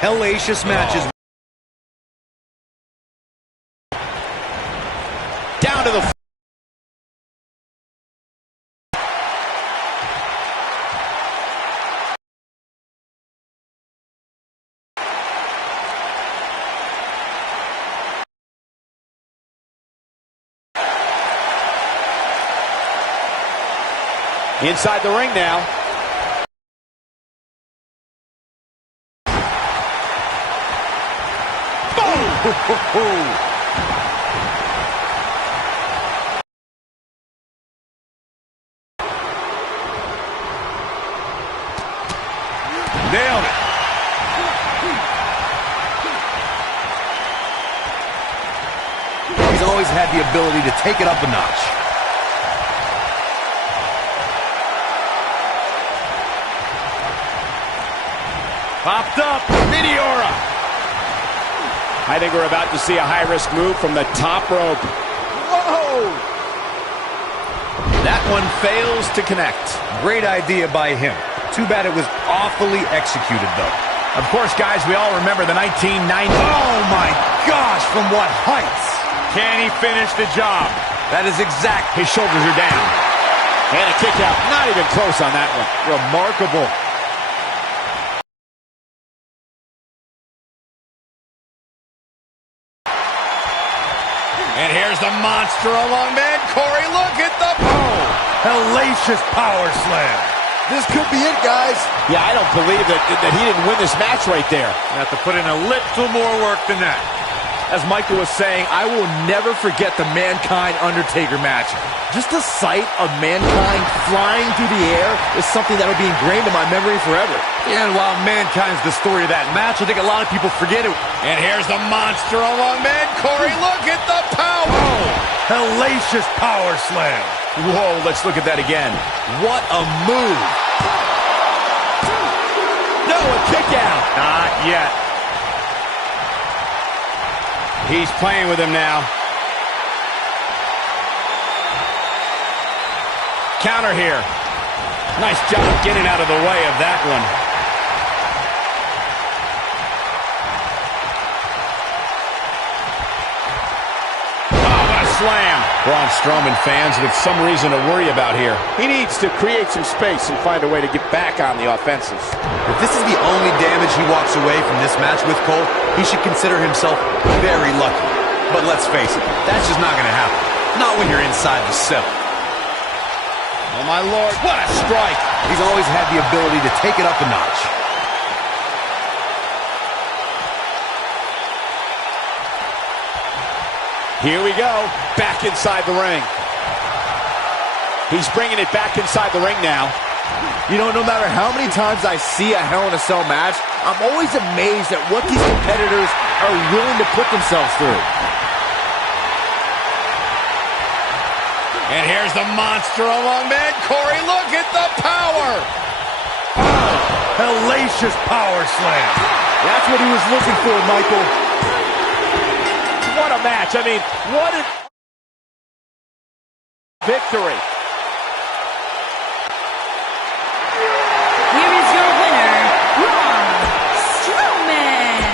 hellacious matches. Down to the inside the ring now. Boom! Nailed it. He's always had the ability to take it up a notch. Popped up. Meteora. I think we're about to see a high-risk move from the top rope. Whoa! That one fails to connect. Great idea by him. Too bad it was awfully executed, though. Of course, guys, we all remember the 1990. Oh, my gosh, from what heights? Can he finish the job? That is exact. His shoulders are down. And a kick out. Not even close on that one. Remarkable. And here's the monster along, man. Corey, look at the boom. Hellacious power slam. This could be it, guys. Yeah, I don't believe that he didn't win this match right there. You have to put in a little more work than that. As Michael was saying, I will never forget the Mankind-Undertaker match. Just the sight of Mankind flying through the air is something that will be ingrained in my memory forever. Yeah, and while Mankind's the story of that match, I think a lot of people forget it. And here's the monster along, man. Corey, look at the power. Hellacious power slam. Whoa, let's look at that again. What a move. No, a kick out. Not yet. He's playing with him now. Counter here. Nice job getting out of the way of that one. Oh, what a slam. Braun Strowman fans with some reason to worry about here. He needs to create some space and find a way to get back on the offensive. If this is the only damage he walks away from this match with, Cole, he should consider himself very lucky. But let's face it, that's just not going to happen. Not when you're inside the cell. Oh, my Lord, what a strike. He's always had the ability to take it up a notch. Here we go, back inside the ring. He's bringing it back inside the ring now. You know, no matter how many times I see a Hell in a Cell match, I'm always amazed at what these competitors are willing to put themselves through. And here's the monster along, man. Corey, look at the power. Oh, hellacious power slam. That's what he was looking for, Michael. What a match. I mean, what a victory. Here is your winner, Braun Strowman.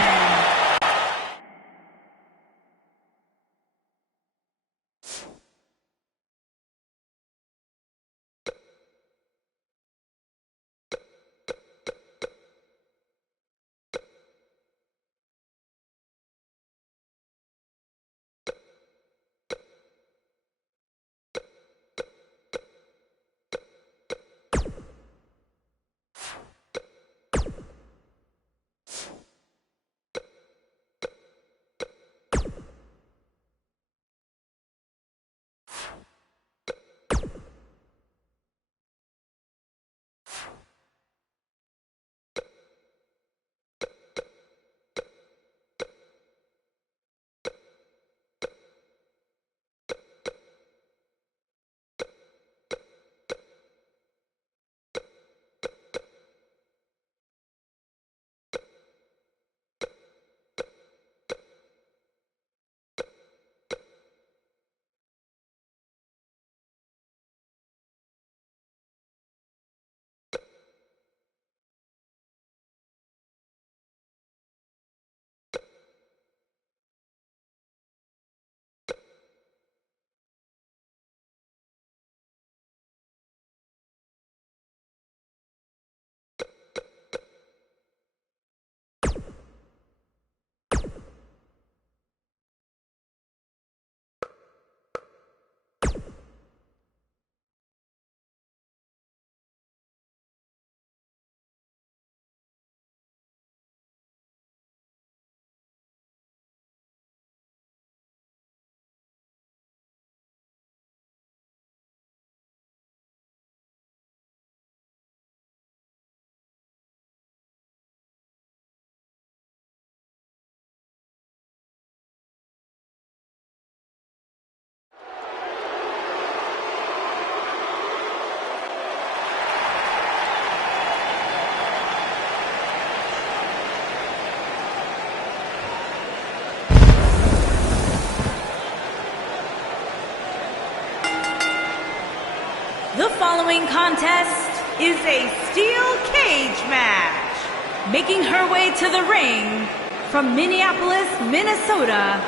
The following contest is a steel cage match. Making her way to the ring from Minneapolis, Minnesota,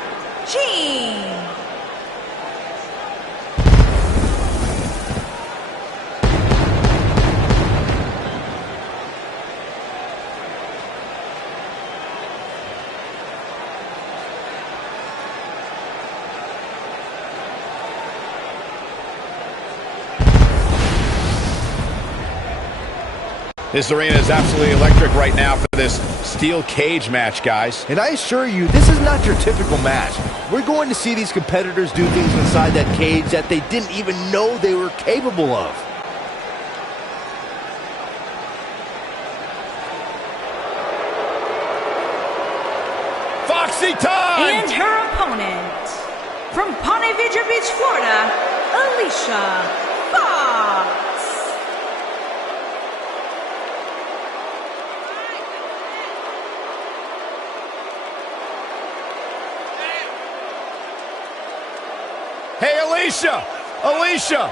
Jean. This arena is absolutely electric right now for this steel cage match, guys. And I assure you, this is not your typical match. We're going to see these competitors do things inside that cage that they didn't even know they were capable of. Foxy time! And her opponent, from Ponte Vedra Beach, Florida, Alicia Fox. Hey, Alicia! Alicia!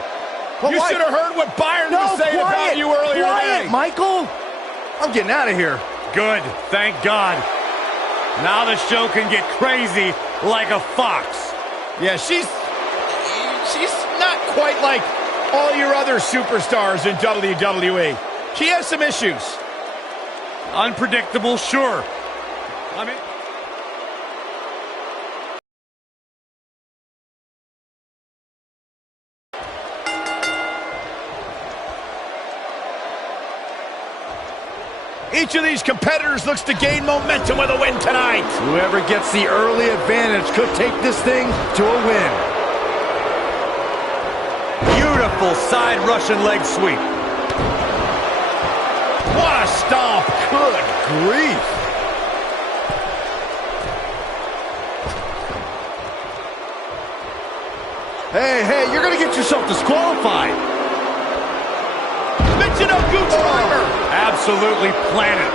Well, you why- should have heard what Byron was saying about you earlier today. Michael! I'm getting out of here. Good, thank God. Now the show can get crazy like a fox. Yeah, she's not quite like all your other superstars in WWE. She has some issues. Unpredictable, sure. I mean... Each of these competitors looks to gain momentum with a win tonight. Whoever gets the early advantage could take this thing to a win. Beautiful side Russian leg sweep. What a stomp. Good grief. Hey, you're going to get yourself disqualified. Michinoku driver. Absolutely planet.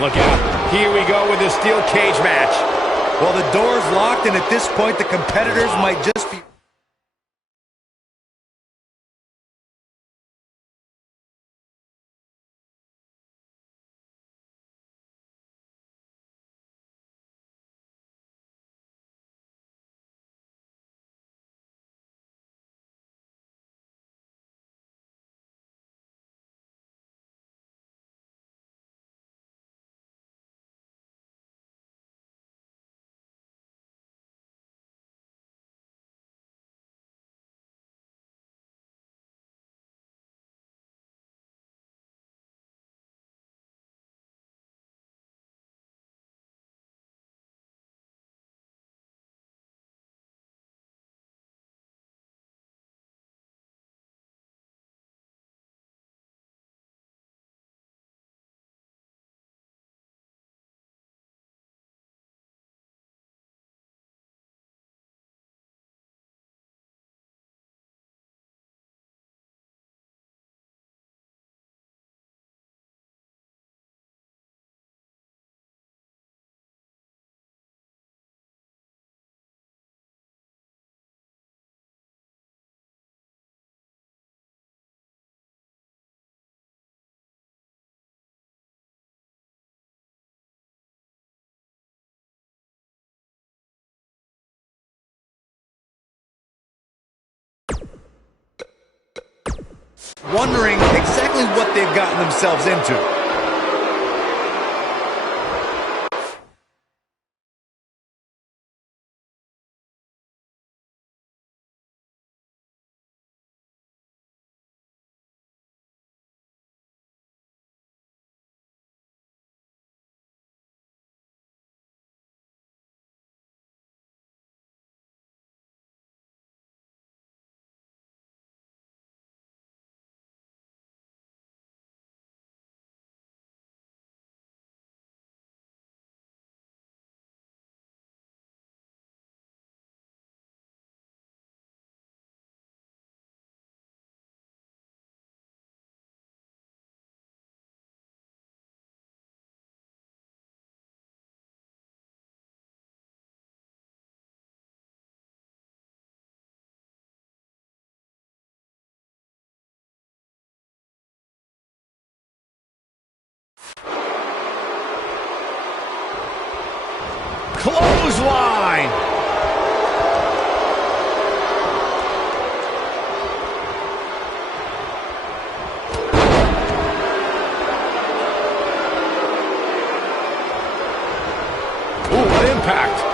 Look out. Here we go with the steel cage match. Well, the door's locked, and at this point, the competitors might just be... wondering exactly what they've gotten themselves into. Clothesline! Ooh, what impact!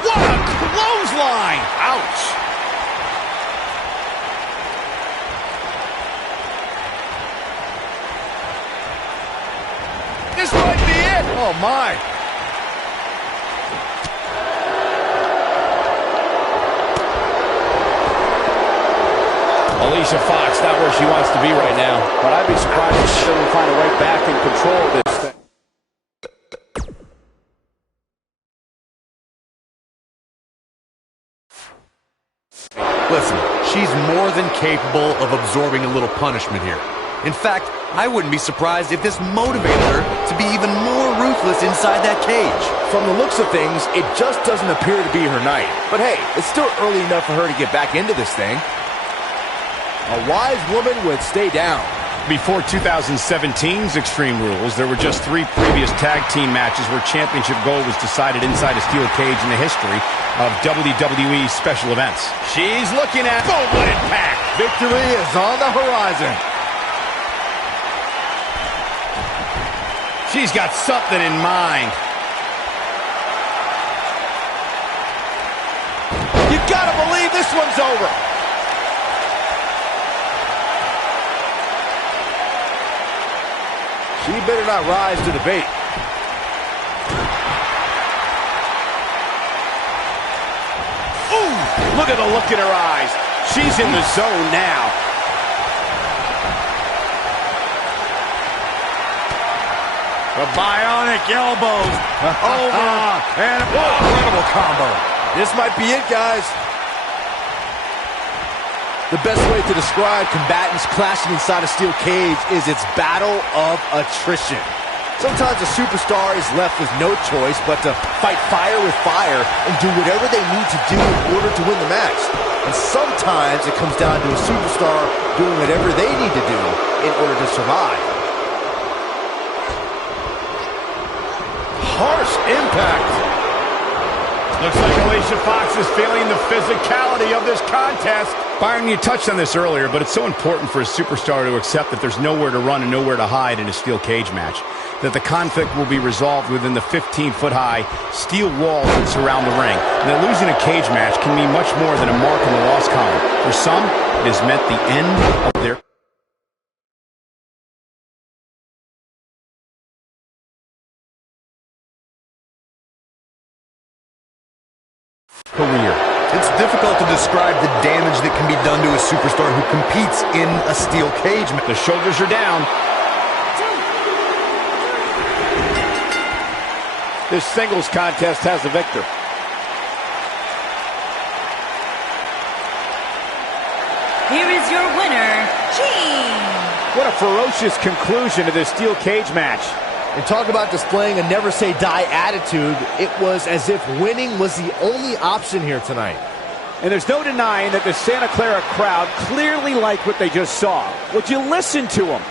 What a clothesline! Ouch! This might be it! Oh, my! Alicia Fox, not where she wants to be right now. But I'd be surprised if she doesn't find a way back in control of this thing. Listen, she's more than capable of absorbing a little punishment here. In fact, I wouldn't be surprised if this motivated her to be even more ruthless inside that cage. From the looks of things, it just doesn't appear to be her night. But hey, it's still early enough for her to get back into this thing. A wise woman would stay down. Before 2017's Extreme Rules, there were just 3 previous tag team matches where championship gold was decided inside a steel cage in the history of WWE special events. She's looking at... Boom, what impact! Victory is on the horizon. She's got something in mind. You gotta believe this one's over. She better not rise to the bait. Ooh, look at the look in her eyes. She's in the zone now. The bionic elbows over and incredible combo. This might be it, guys. The best way to describe combatants clashing inside a steel cage is its battle of attrition. Sometimes a superstar is left with no choice but to fight fire with fire and do whatever they need to do in order to win the match. And sometimes it comes down to a superstar doing whatever they need to do in order to survive. Harsh impact. Looks like Alicia Fox is feeling the physicality of this contest. Byron, you touched on this earlier, but it's so important for a superstar to accept that there's nowhere to run and nowhere to hide in a steel cage match. That the conflict will be resolved within the 15-foot-high steel walls that surround the ring. And that losing a cage match can mean much more than a mark on the loss column. For some, it has meant the end of their career. It's difficult to describe the damage that can be done to a superstar who competes in a steel cage match. The shoulders are down. This singles contest has a victor. Here is your winner, Gene. What a ferocious conclusion to this steel cage match. And talk about displaying a never-say-die attitude. It was as if winning was the only option here tonight. And there's no denying that the Santa Clara crowd clearly liked what they just saw. Would you listen to them?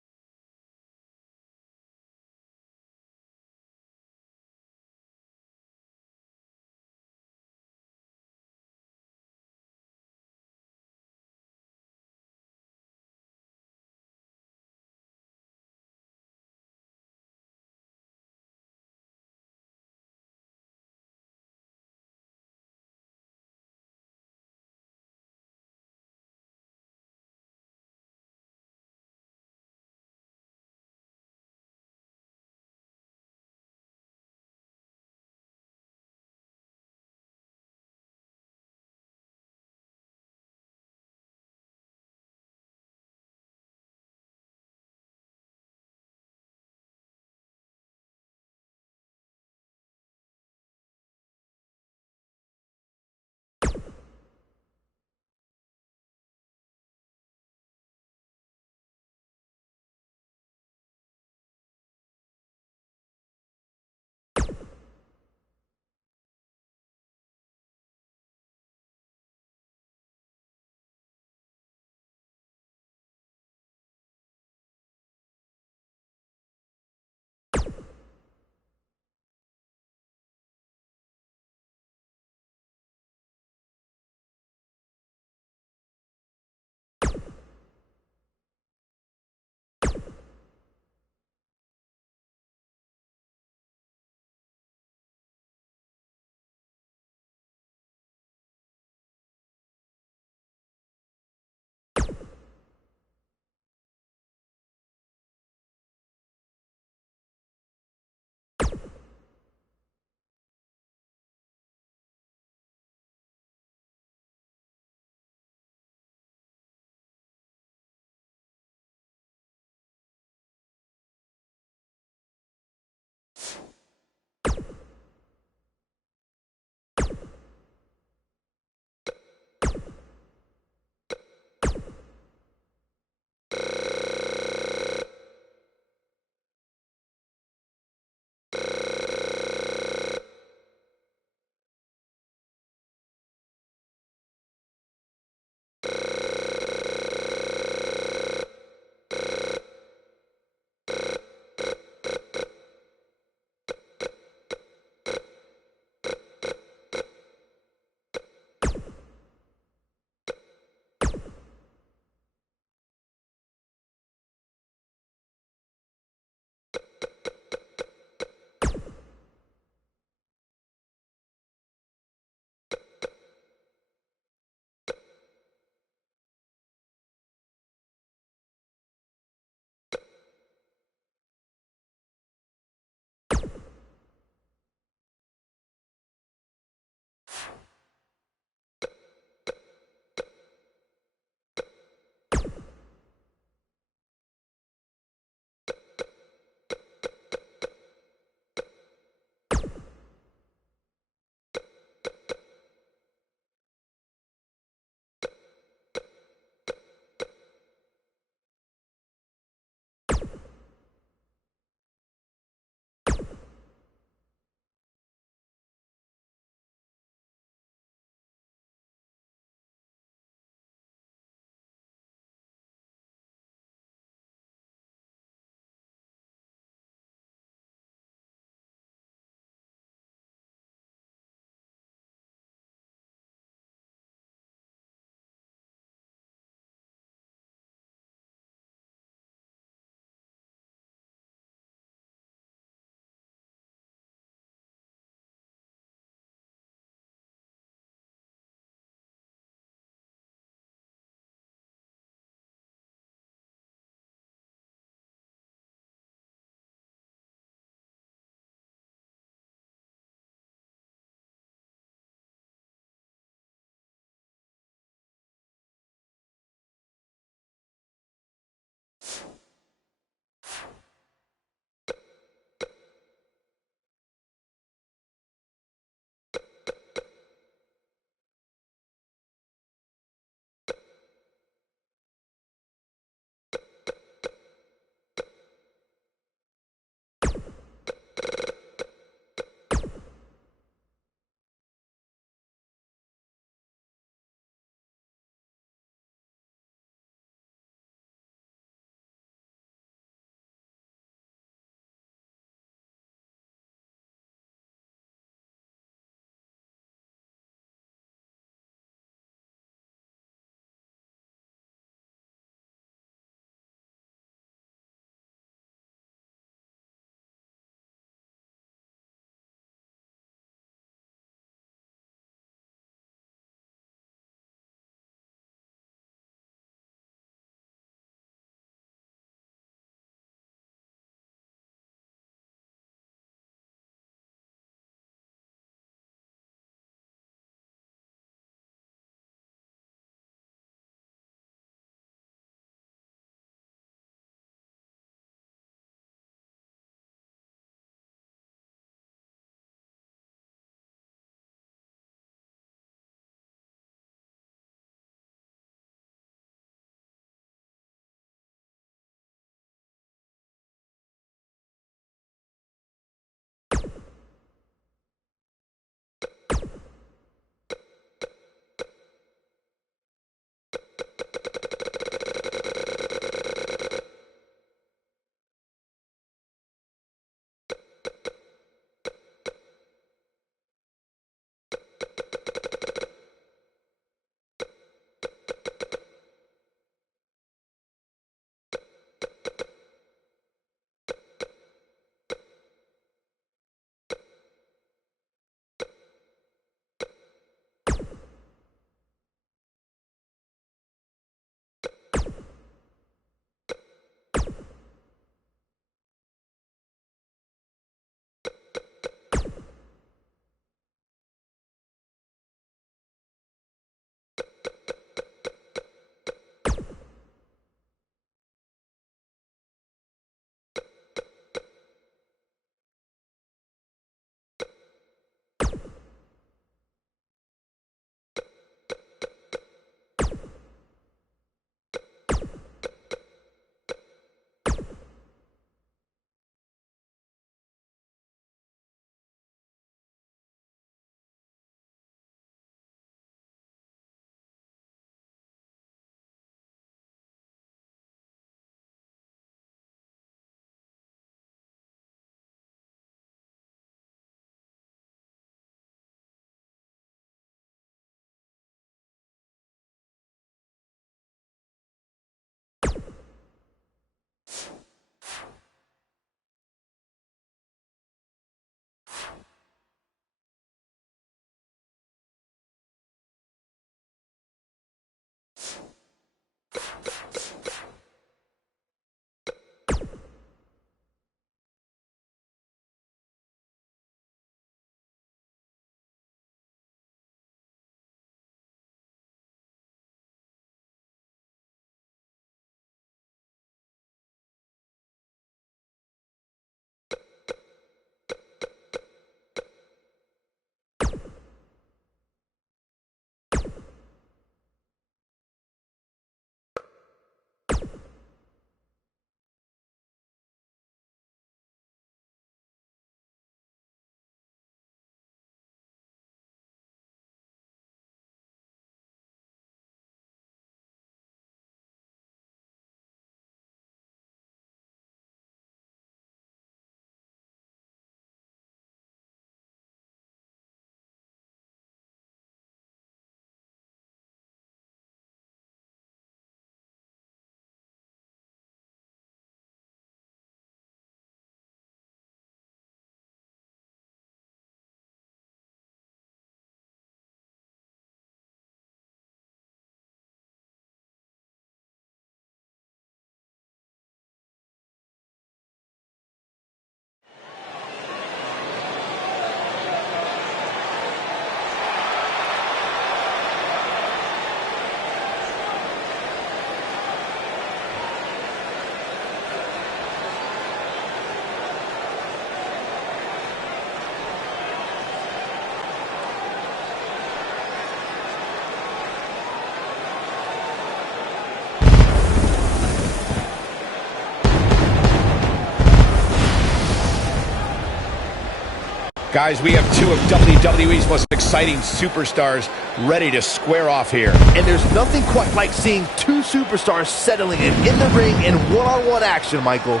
Guys, we have two of WWE's most exciting superstars ready to square off here. And there's nothing quite like seeing two superstars settling in the ring in one-on-one action, Michael.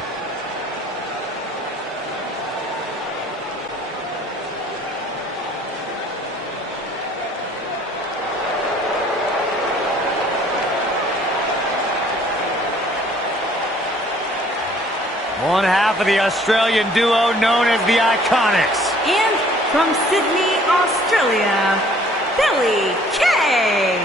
One half of the Australian duo known as the Iconics. And from Sydney, Australia, Billie Kay.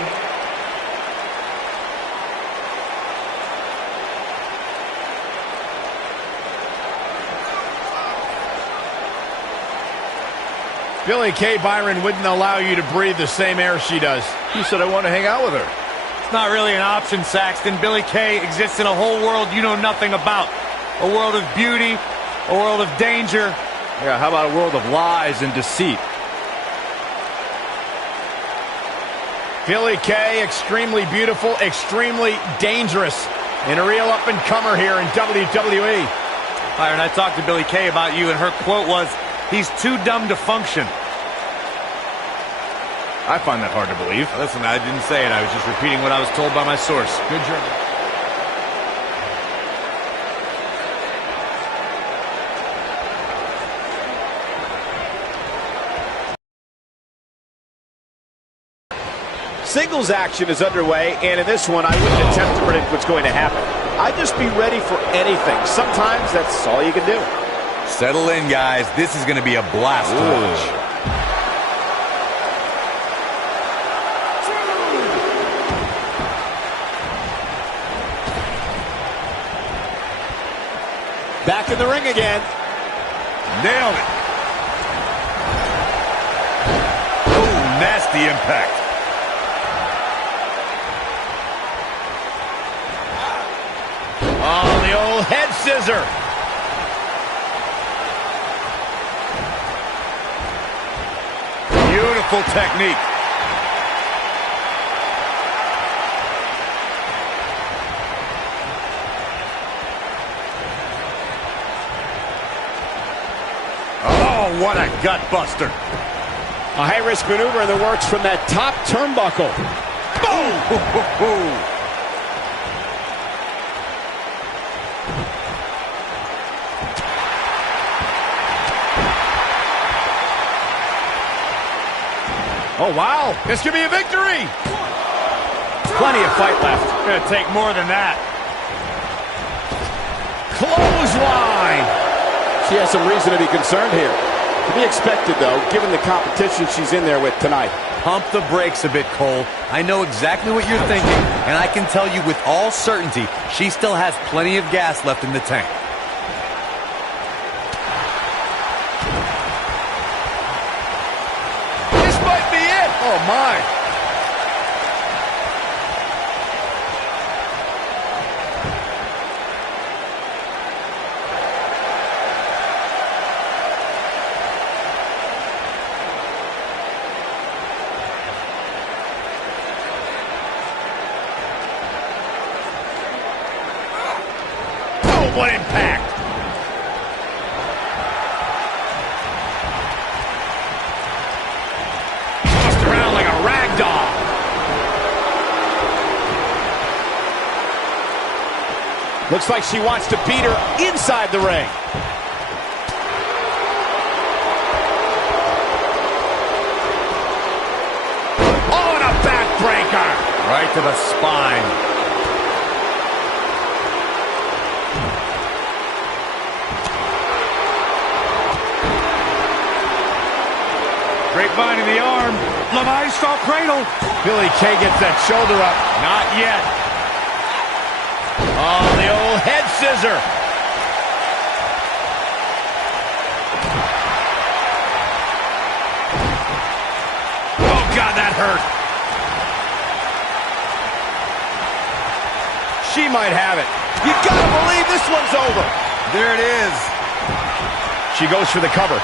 Billie Kay, Byron, wouldn't allow you to breathe the same air she does. You said I want to hang out with her. It's not really an option, Saxton. Billie Kay exists in a whole world you know nothing about. A world of beauty, a world of danger. Yeah, how about a world of lies and deceit? Billie Kay, extremely beautiful, extremely dangerous, and a real up-and-comer here in WWE. Byron, I talked to Billie Kay about you, and her quote was, "He's too dumb to function." I find that hard to believe. Listen, I didn't say it. I was just repeating what I was told by my source. Good job. Singles action is underway, and in this one, I wouldn't attempt to predict what's going to happen. I'd just be ready for anything. Sometimes that's all you can do. Settle in, guys. This is going to be a blast to watch. Back in the ring again. Nailed it. Oh, nasty impact. Oh, the old head scissor. Beautiful technique. Oh, what a gut buster. A high-risk maneuver in the works from that top turnbuckle. Boom! Oh, wow. This could be a victory. Plenty of fight left. Gonna take more than that. Clothesline. She has some reason to be concerned here. To be expected, though, given the competition she's in there with tonight. Pump the brakes a bit, Cole. I know exactly what you're thinking, and I can tell you with all certainty, she still has plenty of gas left in the tank. This might be it. Oh, my. What impact! Tossed around like a rag doll. Looks like she wants to beat her inside the ring. Oh, and a backbreaker! Right to the spine. Grapevine in the arm. La Maestro cradle. Billie Kay gets that shoulder up. Not yet. Oh, the old head scissor. Oh, God, that hurt. She might have it. You gotta believe this one's over. There it is. She goes for the cover.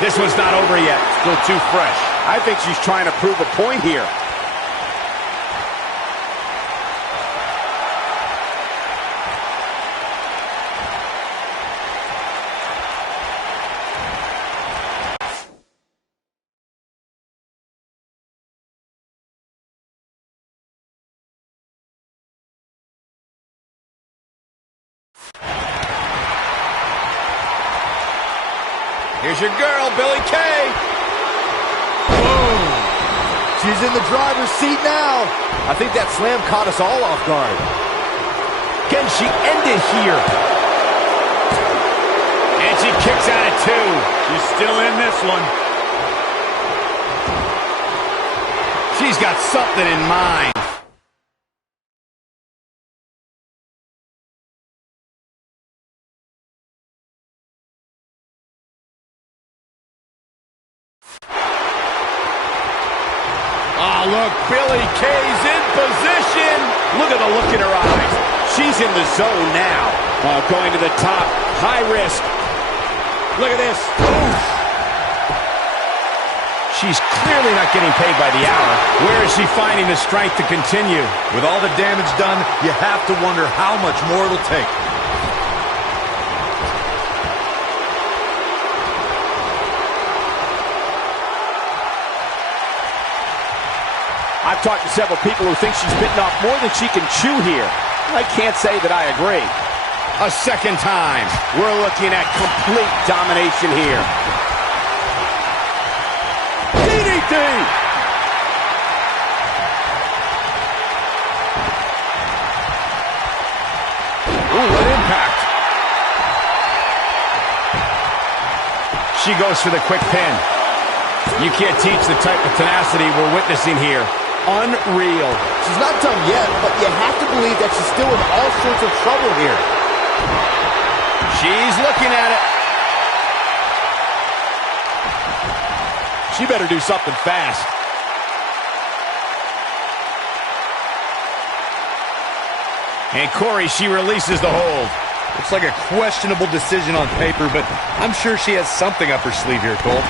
This one's not over yet. Still too fresh. I think she's trying to prove a point here. Here's your girl, Billie Kay. Boom. She's in the driver's seat now. I think that slam caught us all off guard. Can she end it here? And she kicks out at 2. She's still in this one. She's got something in mind. Oh, look, Billie Kay's in position. Look at the look in her eyes. She's in the zone now. Going to the top. High risk. Look at this. Oof. She's clearly not getting paid by the hour. Where is she finding the strength to continue? With all the damage done, you have to wonder how much more it'll take. I've talked to several people who think she's bitten off more than she can chew here. I can't say that I agree. A second time. We're looking at complete domination here. DDT! Ooh, what impact. She goes for the quick pin. You can't teach the type of tenacity we're witnessing here. Unreal. She's not done yet, but you have to believe that she's still in all sorts of trouble here. She's looking at it. She better do something fast. And Corey, she releases the hold. Looks like a questionable decision on paper, but I'm sure she has something up her sleeve here, Cole.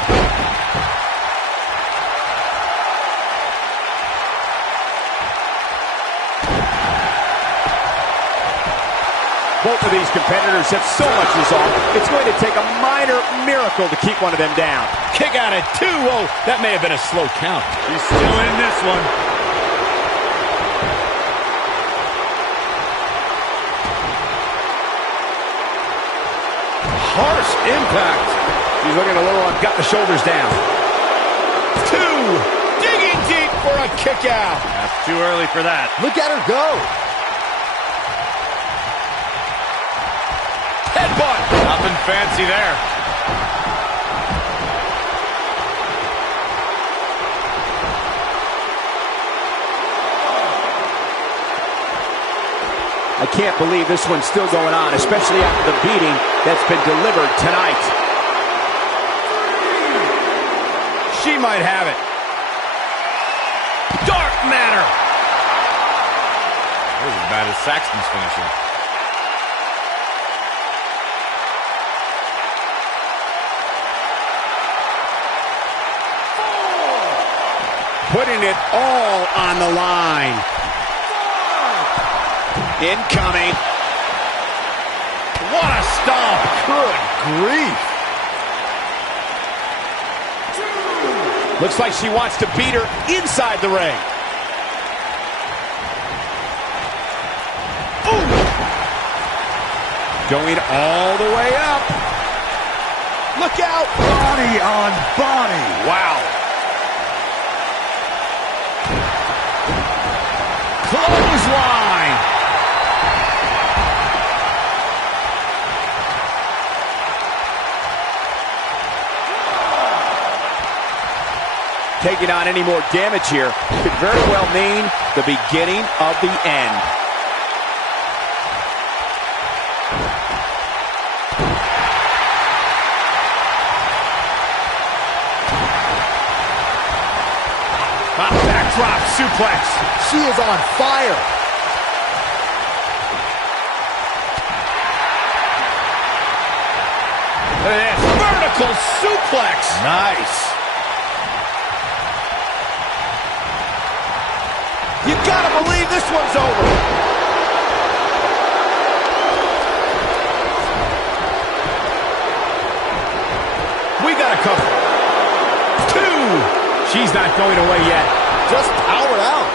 Both of these competitors have so much resolve, it's going to take a minor miracle to keep one of them down. Kick out at 2. Oh, that may have been a slow count. She's still in this one. Harsh impact. She's looking a little got the shoulders down. 2. Digging deep for a kick out. That's too early for that. Look at her go. Headbutt. Nothing fancy there. I can't believe this one's still going on, especially after the beating that's been delivered tonight. She might have it. Dark matter. That was as bad as Saxton's finishing. Putting it all on the line. Incoming. What a stomp. Good grief. Looks like she wants to beat her inside the ring. Ooh. Going all the way up. Look out. Body on body. Wow. Clothesline. Taking on any more damage here could very well mean the beginning of the end. Backdrop suplex. She is on fire. Look at this. Vertical suplex. Nice. You gotta believe this one's over. We got a cover. 2. She's not going away yet. Just powered out.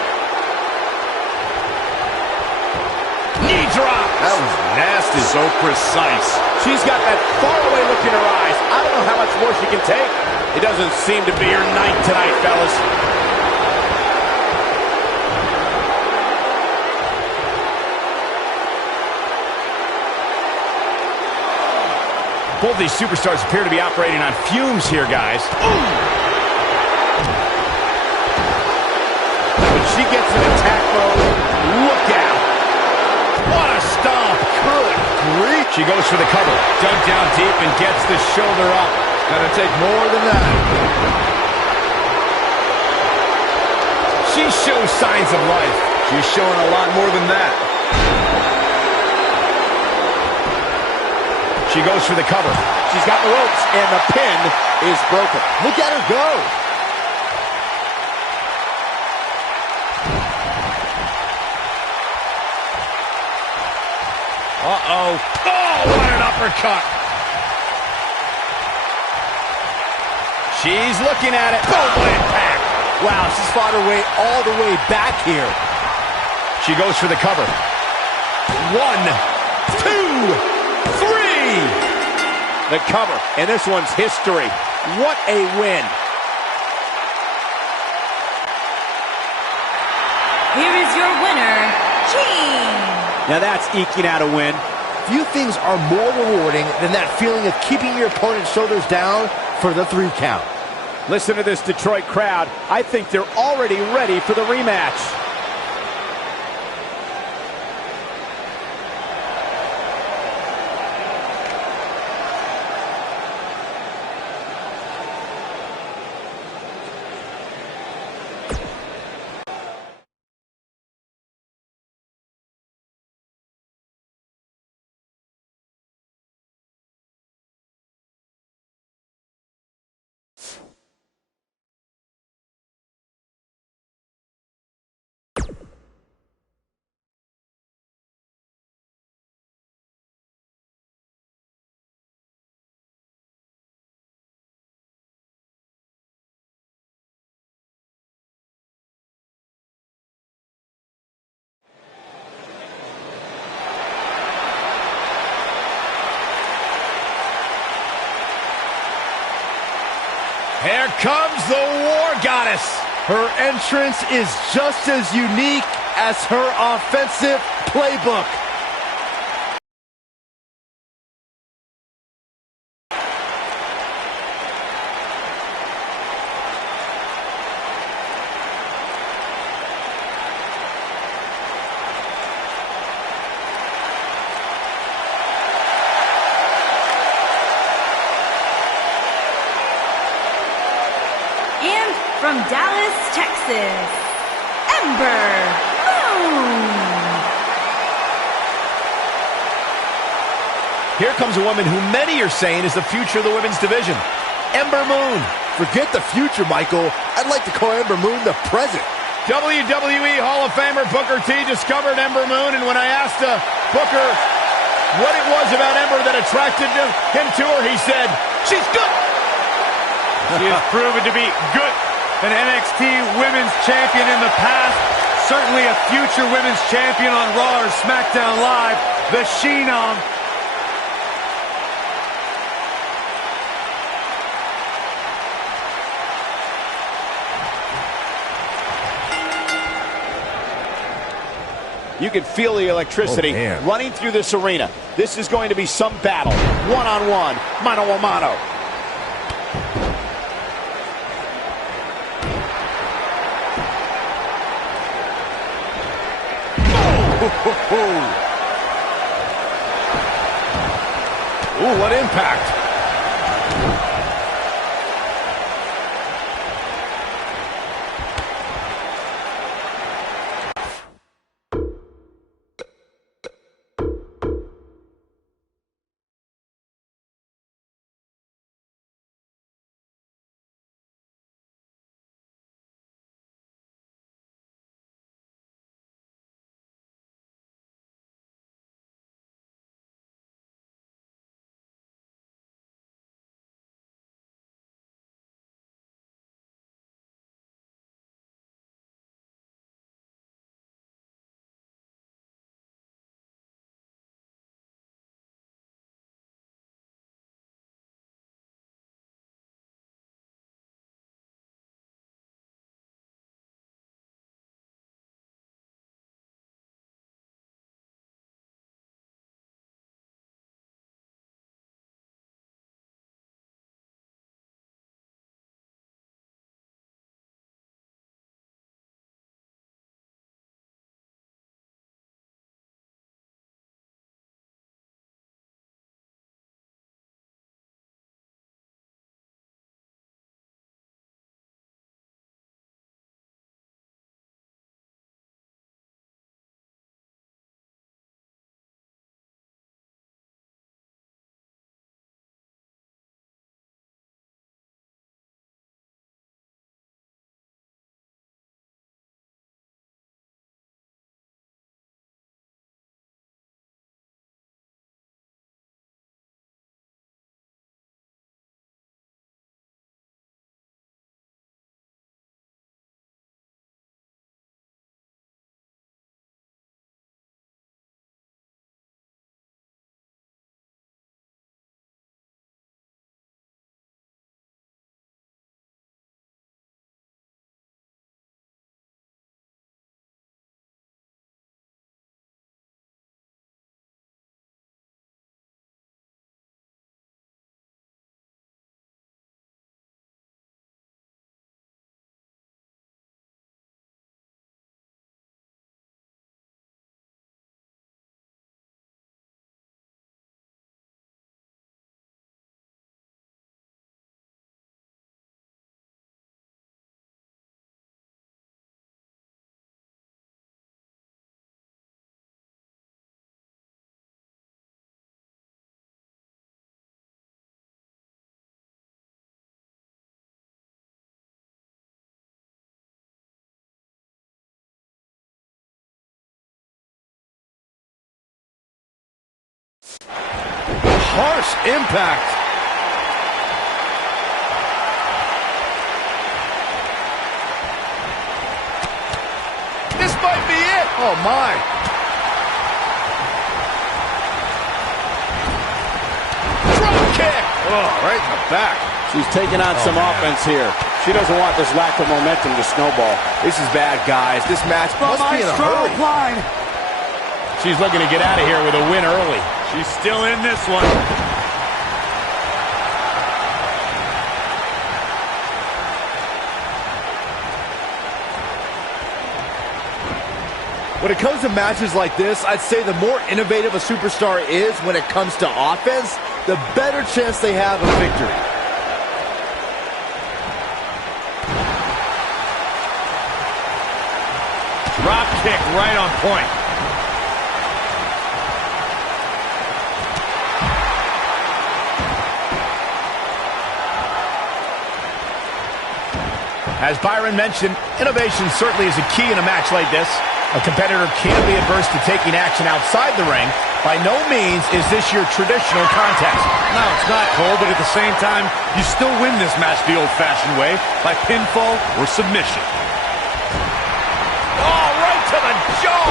Knee drop. That was nasty. So precise. She's got that faraway look in her eyes. I don't know how much more she can take. It doesn't seem to be her night tonight, fellas. Both these superstars appear to be operating on fumes here, guys. When she gets in attack mode, look out. What a stomp. Good grief. She goes for the cover. Dug down deep and gets the shoulder up. Gonna take more than that. She shows signs of life. She's showing a lot more than that. She goes for the cover. She's got the ropes, and the pin is broken. Look at her go. Uh-oh. Oh, what an uppercut. She's looking at it. Boom, what impact. Wow, she's fought her way all the way back here. She goes for the cover. 1, 2, 3. The cover, and this one's history. What a win. Here is your winner, Jean. Now that's eking out a win. Few things are more rewarding than that feeling of keeping your opponent's shoulders down for the 3 count. Listen to this Detroit crowd. I think they're already ready for the rematch. Here comes the War Goddess. Her entrance is just as unique as her offensive playbook. And from Dallas, Texas, Ember Moon. Here comes a woman who many are saying is the future of the women's division. Ember Moon. Forget the future, Michael. I'd like to call Ember Moon the present. WWE Hall of Famer Booker T discovered Ember Moon, and when I asked Booker what it was about Ember that attracted him to her, he said, "She's good." She has proven to be good. An NXT Women's Champion in the past. Certainly a future Women's Champion on Raw or SmackDown Live. The Phenom. You can feel the electricity running through this arena. This is going to be some battle. One-on-one, mano-a-mano. Ooh, what impact. harsh impact. This might be it. Oh, my. Drop kick. Oh, right in the back. She's taking on some offense here. She doesn't want this lack of momentum to snowball. This is bad, guys. This match must be in a hurry. applied. She's looking to get out of here with a win early. She's still in this one. When it comes to matches like this, I'd say the more innovative a superstar is when it comes to offense, the better chance they have of victory. Drop kick right on point. As Byron mentioned, innovation certainly is a key in a match like this. A competitor can't be adverse to taking action outside the ring. By no means is this your traditional contest. No, it's not, Cole, but at the same time, you still win this match the old-fashioned way, by pinfall or submission. Oh, right to the jaw!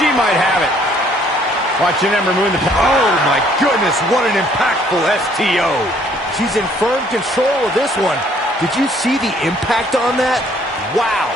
She might have it. Watching Ember Moon. Oh, my goodness, what an impactful STO. She's in firm control of this one. Did you see the impact on that? Wow.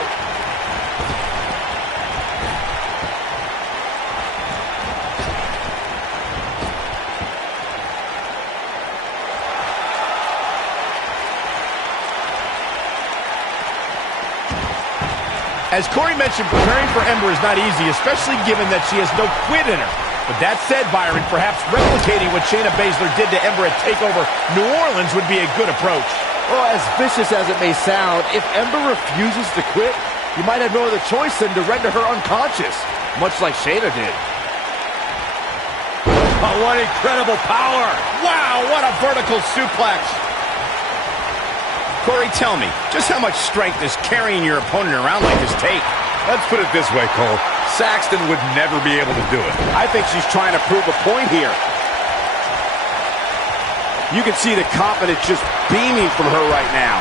As Corey mentioned, preparing for Ember is not easy, especially given that she has no quit in her. But that said, Byron, perhaps replicating what Shayna Baszler did to Ember at TakeOver New Orleans would be a good approach. Well, as vicious as it may sound, if Ember refuses to quit, you might have no other choice than to render her unconscious, much like Shayna did. Oh, what incredible power. Wow, what a vertical suplex. Corey, tell me, just how much strength does carrying your opponent around like this take? Let's put it this way, Cole. Saxton would never be able to do it. I think she's trying to prove a point here. You can see the confidence just beaming from her right now.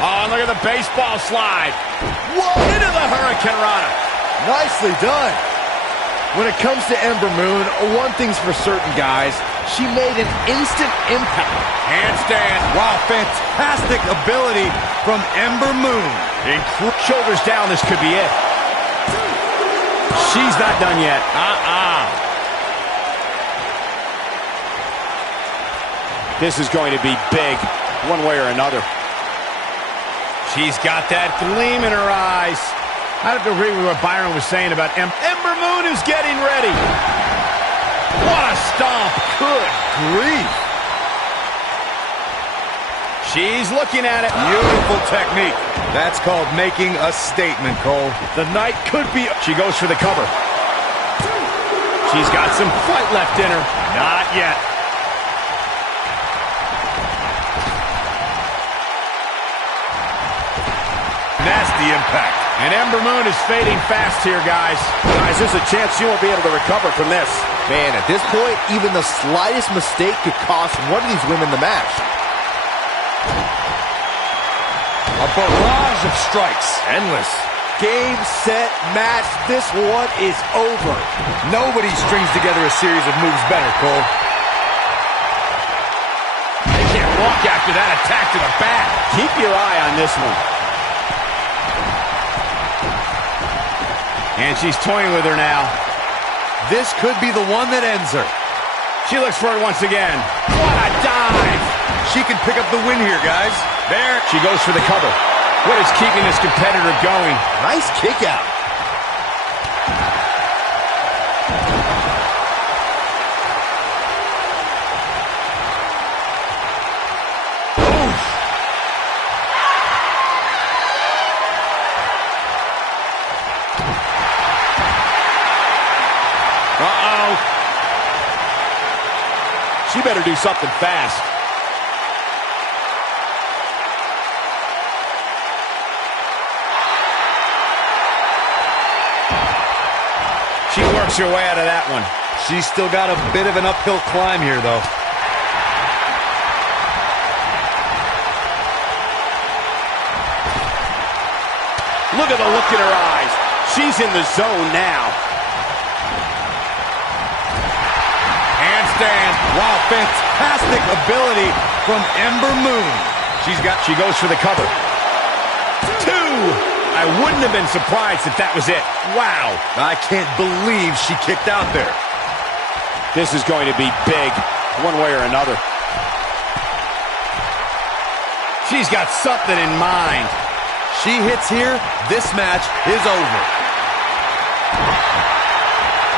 Oh, and look at the baseball slide. Whoa, into the Hurricane Rana. Nicely done. When it comes to Ember Moon, one thing's for certain, guys. She made an instant impact. Handstand. Wow, fantastic ability from Ember Moon. Shoulders down, this could be it. She's not done yet. This is going to be big, one way or another. She's got that gleam in her eyes. I have to agree with what Byron was saying about Ember Moon is getting ready. What a stomp. Good grief. She's looking at it. Beautiful technique. That's called making a statement, Cole. The night could be... She goes for the cover. She's got some fight left in her. Not yet. Nasty impact. And Ember Moon is fading fast here, guys. Guys, there's a chance you won't be able to recover from this. Man, at this point, even the slightest mistake could cost one of these women the match. A barrage of strikes. Endless. Game, set, match. This one is over. Nobody strings together a series of moves better, Cole. They can't walk after that attack to the back. Keep your eye on this one. And she's toying with her now. This could be the one that ends her. She looks for it once again. What a dive! She can pick up the win here, guys. There, she goes for the cover. What is keeping this competitor going? Nice kick out. She better do something fast. Works your way out of that one. She's still got a bit of an uphill climb here, though. Look at the look in her eyes. She's in the zone now. Handstand. Wow, fantastic ability from Ember Moon. She goes for the cover. 2. I wouldn't have been surprised if that was it. Wow. I can't believe she kicked out there. This is going to be big, one way or another. She's got something in mind. She hits here, this match is over.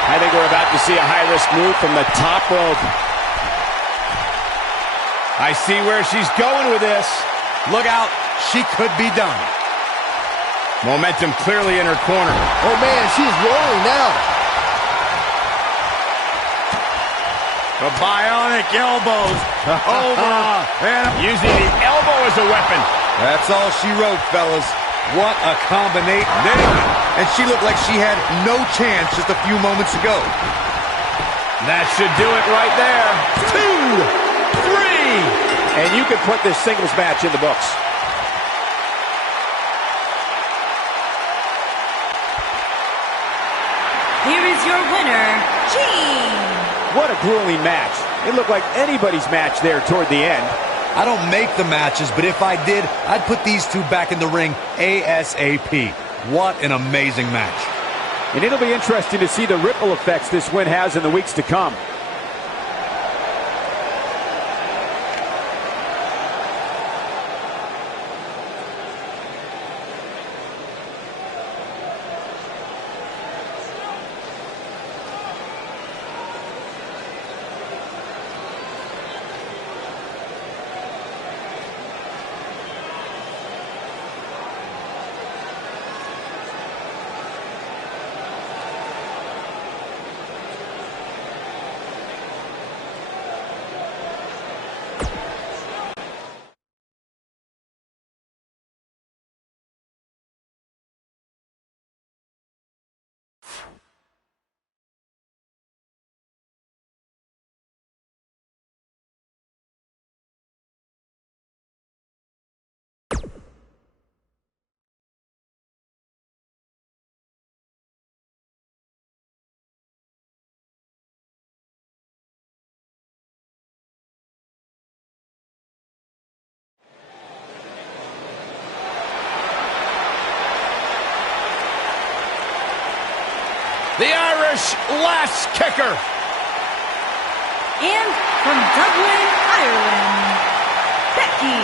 I think we're about to see a high-risk move from the top rope. I see where she's going with this. Look out, she could be done. Momentum clearly in her corner. Oh, man, she's rolling now. The bionic elbows over and Using the elbow as a weapon. That's all she wrote, fellas. What a combination. And she looked like she had no chance just a few moments ago. That should do it right there. 2, 3. And you can put this singles match in the books. Here is your winner, Jean. What a grueling match. It looked like anybody's match there toward the end. I don't make the matches, but if I did, I'd put these two back in the ring ASAP. What an amazing match. And it'll be interesting to see the ripple effects this win has in the weeks to come. The Irish lash kicker. And from Dublin, Ireland, Becky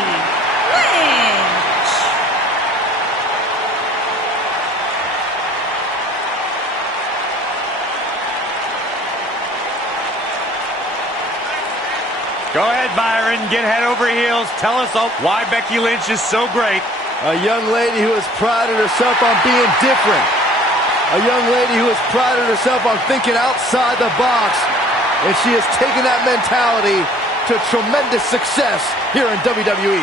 Lynch. Go ahead, Byron. Get head over heels. Tell us all why Becky Lynch is so great. A young lady who has prided herself on being different. A young lady who has prided herself on thinking outside the box. And she has taken that mentality to tremendous success here in WWE.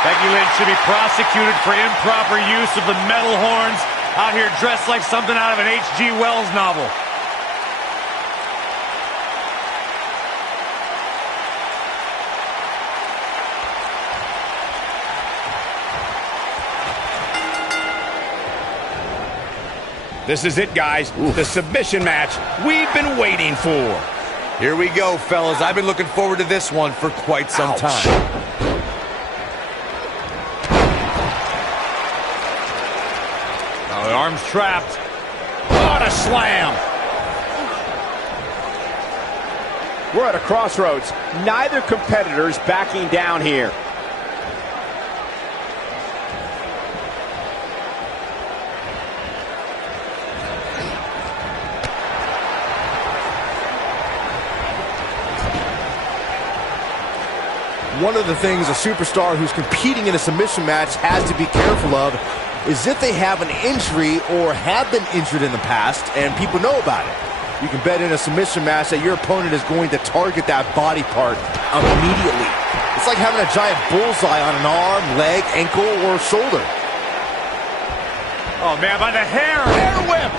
Becky Lynch should be prosecuted for improper use of the metal horns, out here dressed like something out of an H.G. Wells novel. This is it, guys. The submission match we've been waiting for. Here we go, fellas. I've been looking forward to this one for quite some time. Oh, the arm's trapped. What a slam. We're at a crossroads. Neither competitor's backing down here. One of the things a superstar who's competing in a submission match has to be careful of is if they have an injury or have been injured in the past and people know about it. You can bet in a submission match that your opponent is going to target that body part immediately. It's like having a giant bullseye on an arm, leg, ankle, or shoulder. Oh, man, by the hair. Hair whip.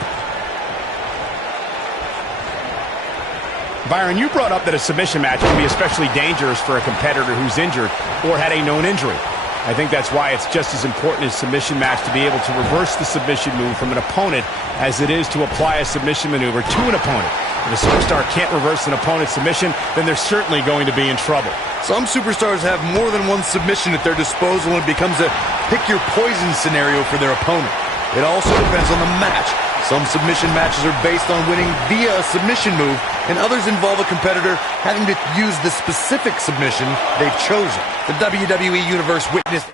Byron, you brought up that a submission match can be especially dangerous for a competitor who's injured or had a known injury. I think that's why it's just as important as submission match to be able to reverse the submission move from an opponent as it is to apply a submission maneuver to an opponent. If a superstar can't reverse an opponent's submission, then they're certainly going to be in trouble. Some superstars have more than one submission at their disposal, and it becomes a pick-your-poison scenario for their opponent. It also depends on the match. Some submission matches are based on winning via a submission move, and others involve a competitor having to use the specific submission they've chosen. The WWE Universe witnessed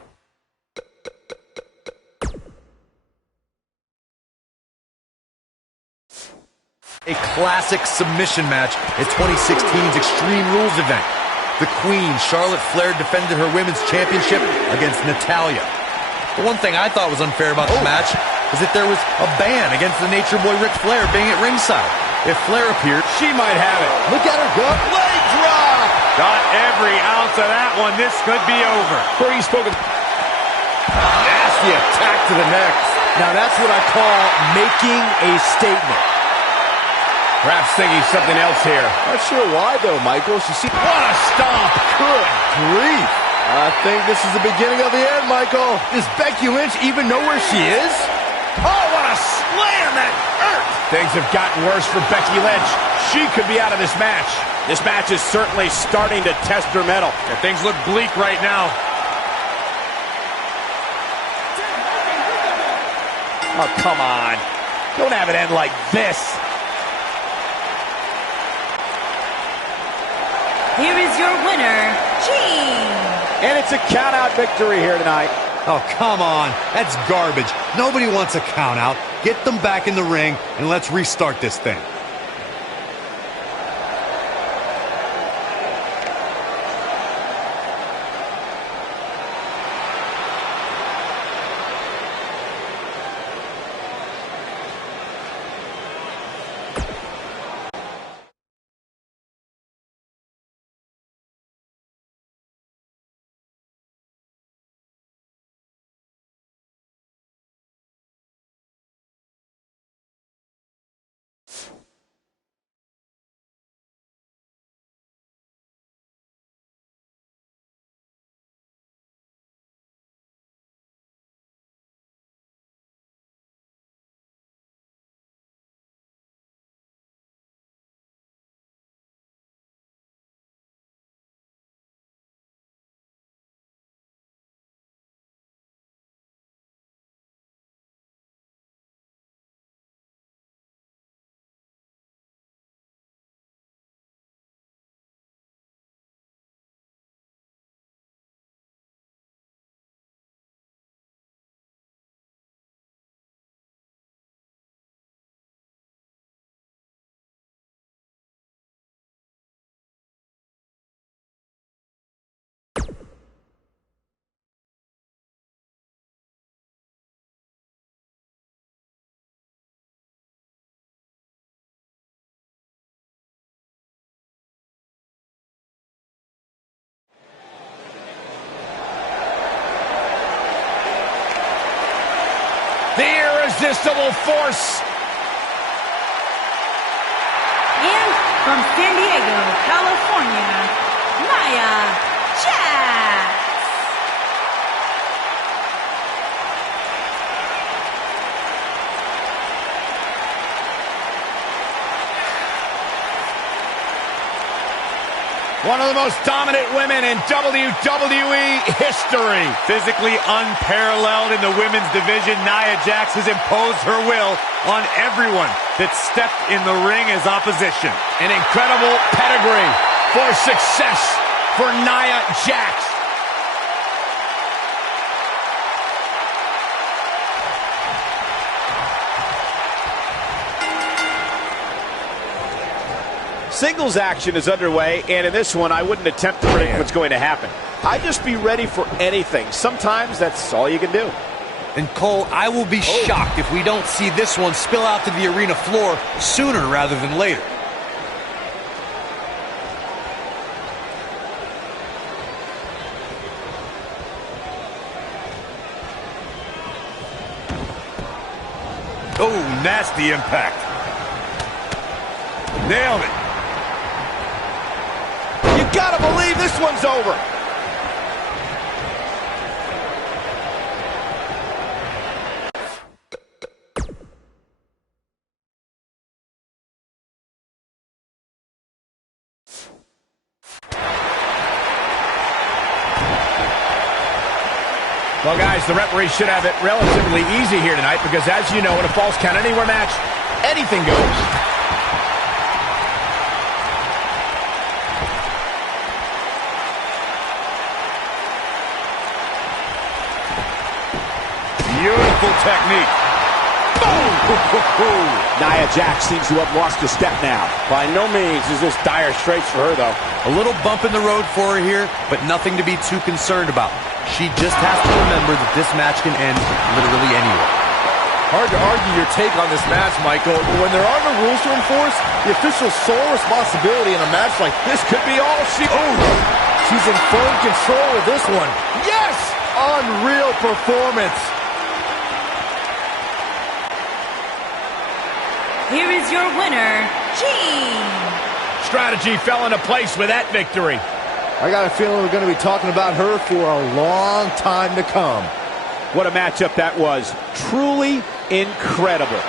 a classic submission match at 2016's Extreme Rules event. The Queen, Charlotte Flair, defended her women's championship against Natalya. The one thing I thought was unfair about the match is that there was a ban against the Nature Boy Ric Flair being at ringside. If Flair appeared, she might have it. Look at her go. Leg drop! Got every ounce of that one. This could be over. Pretty spoken. Nasty attack to the neck. Now that's what I call making a statement. Perhaps thinking something else here. Not sure why though, Michael. What a stomp! Good grief. I think this is the beginning of the end, Michael. Does Becky Lynch even know where she is? Oh, what a slam! That hurt! Things have gotten worse for Becky Lynch. She could be out of this match. This match is certainly starting to test her mettle. Yeah, things look bleak right now. Oh, come on. Don't have it end like this. Here is your winner, Gene. And it's a count-out victory here tonight. oh, come on. That's garbage. Nobody wants a count out. Get them back in the ring, and let's restart this thing. The irresistible force. And from San Diego, California, Nia Jax. One of the most dominant women in WWE history. Physically unparalleled in the women's division, Nia Jax has imposed her will on everyone that stepped in the ring as opposition. An incredible pedigree for success for Nia Jax. Singles action is underway, and in this one, I wouldn't attempt to predict what's going to happen. I'd just be ready for anything. Sometimes that's all you can do. And Cole, I will be shocked if we don't see this one spill out to the arena floor sooner rather than later. Oh, nasty impact. Nailed it. gotta believe this one's over. Well, guys, the referee should have it relatively easy here tonight because, as you know, in a Falls Count Anywhere match, anything goes. Beautiful technique. Boom! Nia Jax seems to have lost a step now. By no means is this dire straits for her, though. A little bump in the road for her here, but nothing to be too concerned about. She just has to remember that this match can end literally anywhere. Hard to argue your take on this match, Michael. When there are no rules to enforce, the official's sole responsibility in a match like this could be all she... Oh! She's in firm control of this one. Yes! Unreal performance. Here is your winner, Jean. Strategy fell into place with that victory. I got a feeling we're going to be talking about her for a long time to come. What a matchup that was. Truly incredible.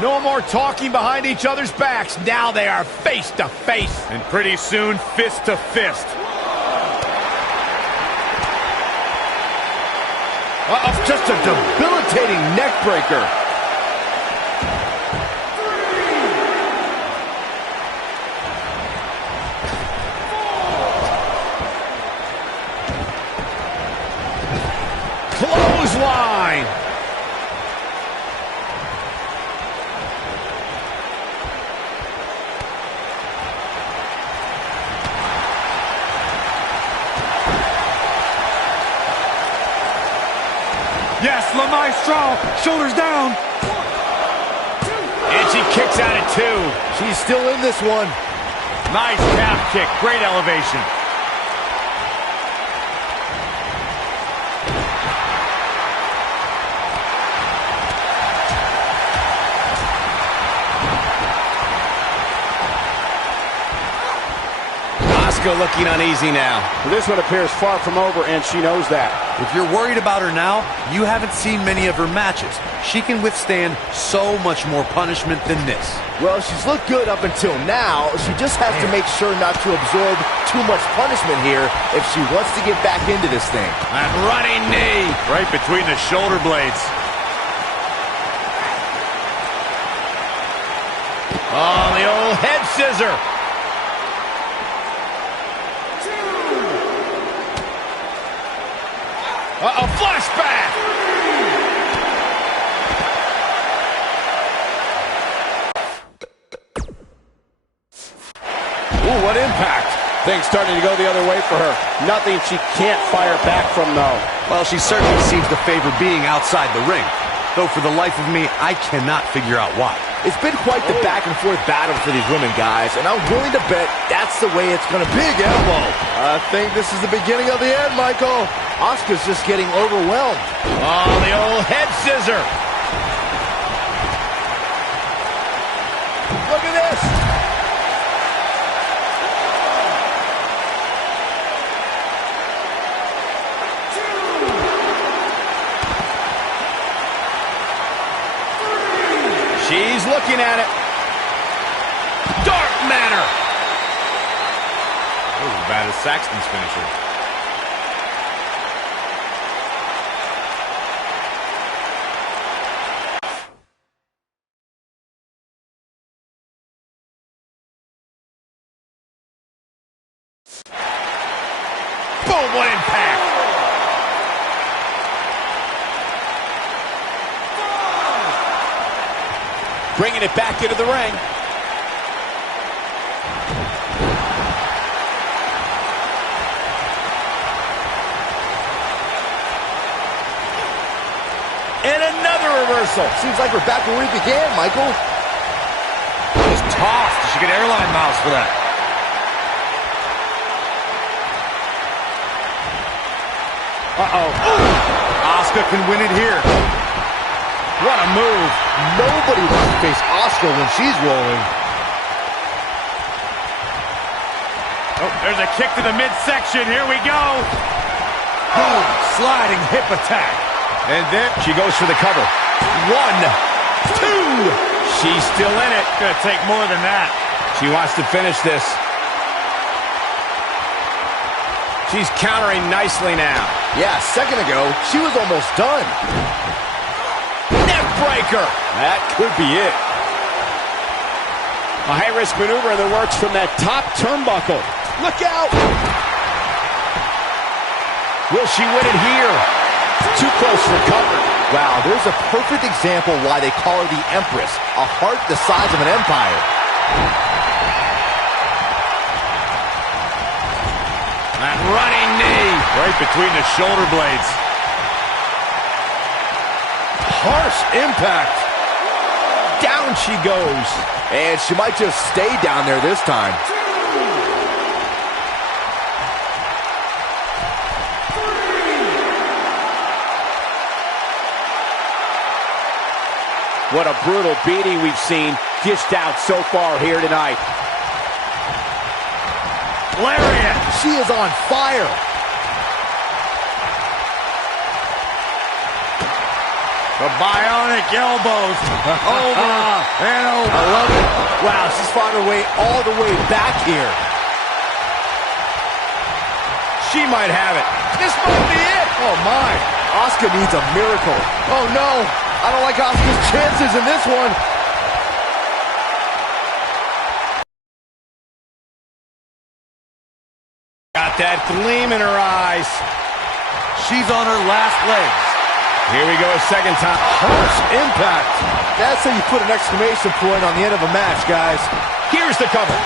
No more talking behind each other's backs. Now they are face to face. And pretty soon, fist to fist. Just a debilitating neck breaker. Clothesline. Yes, La Maestra, shoulders down. And she kicks out at 2. She's still in this one. Nice calf kick, great elevation. Asuka looking uneasy now. This one appears far from over, and she knows that. If you're worried about her now, you haven't seen many of her matches. She can withstand so much more punishment than this. Well, she's looked good up until now. She just has to make sure not to absorb too much punishment here if she wants to get back into this thing. And running knee. Right between the shoulder blades. Oh, the old head scissor. A flashback! Ooh, what impact! Things starting to go the other way for her. Nothing she can't fire back from, though. Well, she certainly seems to favor being outside the ring. Though for the life of me, I cannot figure out why. It's been quite the back-and-forth battle for these women, guys, and I'm willing to bet that's the way it's going to be. Big elbow. I think this is the beginning of the end, Michael. Asuka's just getting overwhelmed. Oh, the old head scissor. bad as Saxton's finisher. Boom, what impact! Bringing it back into the ring. And another reversal. Seems like we're back where we began, Michael. Just tossed. She get airline miles for that. Uh-oh. Asuka can win it here. What a move. Nobody wants to face Asuka when she's rolling. Oh, there's a kick to the midsection. Here we go. Boom. Sliding hip attack. And then She goes for the cover. 1, 2. She's still in it. gonna take more than that. She wants to finish this. She's countering nicely now. Yeah, a second ago, she was almost done. Neck breaker. That could be it. A high-risk maneuver in the works from that top turnbuckle. Look out. Will she win it here? Too close for cover. Wow, there's a perfect example why they call her the Empress, a heart the size of an empire. That running knee. Right between the shoulder blades. Harsh impact. Down she goes. And she might just stay down there this time. What a brutal beating we've seen dished out so far here tonight. Lariat. She is on fire. The bionic elbows. Over and over. I love it. Wow, she's fought her way all the way back here. She might have it. This might be it. Oh my. Asuka needs a miracle. Oh no. I don't like Asuka's chances in this one. Got that gleam in her eyes. She's on her last legs. Here we go a second time. Harsh impact. That's how you put an exclamation point on the end of a match, guys. Here's the cover.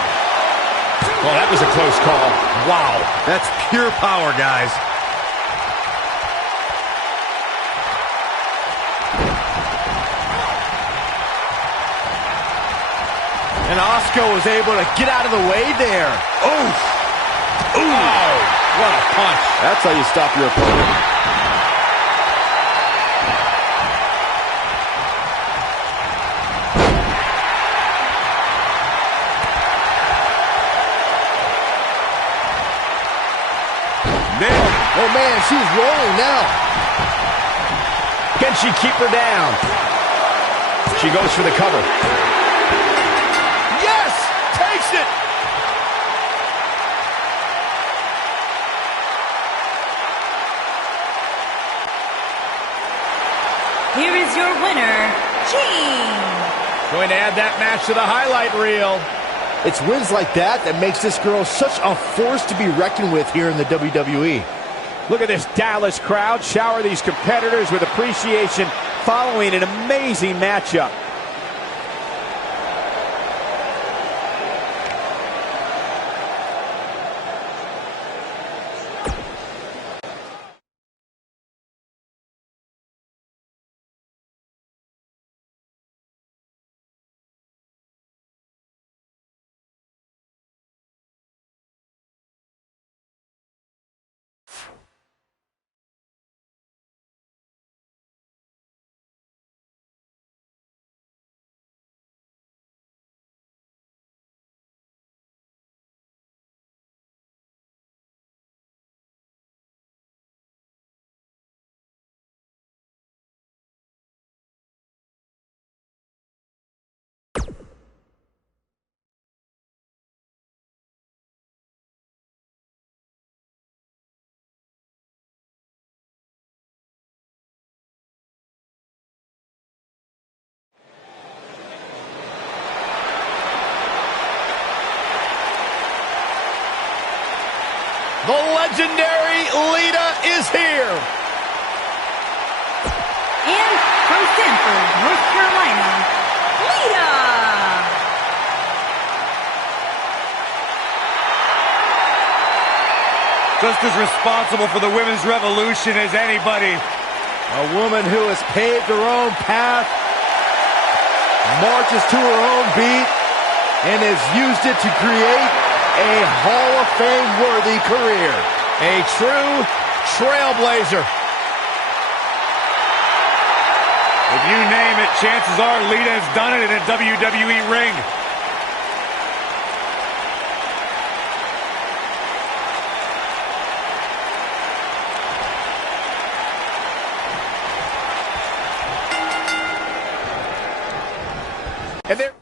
Well, that was a close call. Wow. That's pure power, guys. And Asuka was able to get out of the way there. Oof. Ooh. Oh, what a punch. That's how you stop your opponent. Oh man, she's rolling now. Can she keep her down? She goes for the cover. Yes! Takes it! Here is your winner, Jean. Going to add that match to the highlight reel. It's wins like that that makes this girl such a force to be reckoned with here in the WWE. Look at this Dallas crowd shower these competitors with appreciation following an amazing matchup. The legendary Lita is here. And from Sanford, North Carolina, Lita! Just as responsible for the women's revolution as anybody. A woman who has paved her own path, marches to her own beat, and has used it to create a Hall of Fame-worthy career. A true trailblazer. If you name it, chances are Lita has done it in a WWE ring. And there.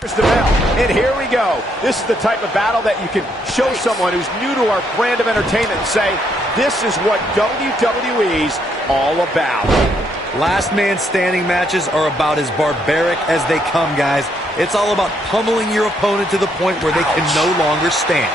Here's the bell, and here we go. This is the type of battle that you can show someone who's new to our brand of entertainment and say, this is what WWE's all about. Last man standing matches are about as barbaric as they come, guys. It's all about pummeling your opponent to the point where they can no longer stand.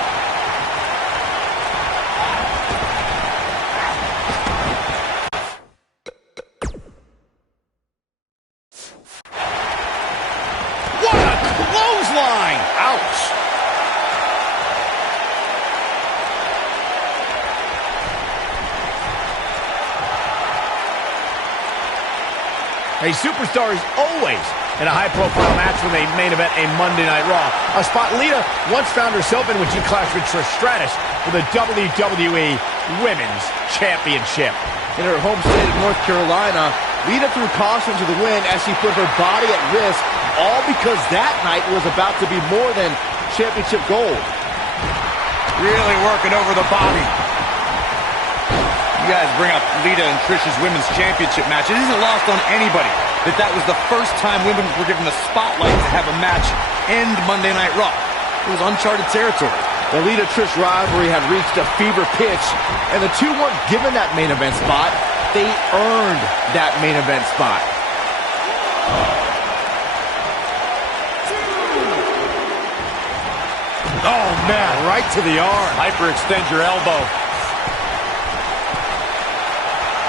A superstar is always in a high-profile match when they main event a Monday Night Raw. A spot Lita once found herself in when she clashed with Trish Stratus for the WWE Women's Championship. In her home state of North Carolina, Lita threw caution to the wind as she put her body at risk, all because that night was about to be more than championship gold. Really working over the body. You guys bring up Lita and Trish's Women's Championship match. It isn't lost on anybody that was the first time women were given the spotlight to have a match end Monday Night Raw. It was uncharted territory. The Lita-Trish rivalry had reached a fever pitch, and the two weren't given that main event spot. They earned that main event spot. Oh, man, right to the arm. Hyperextend your elbow.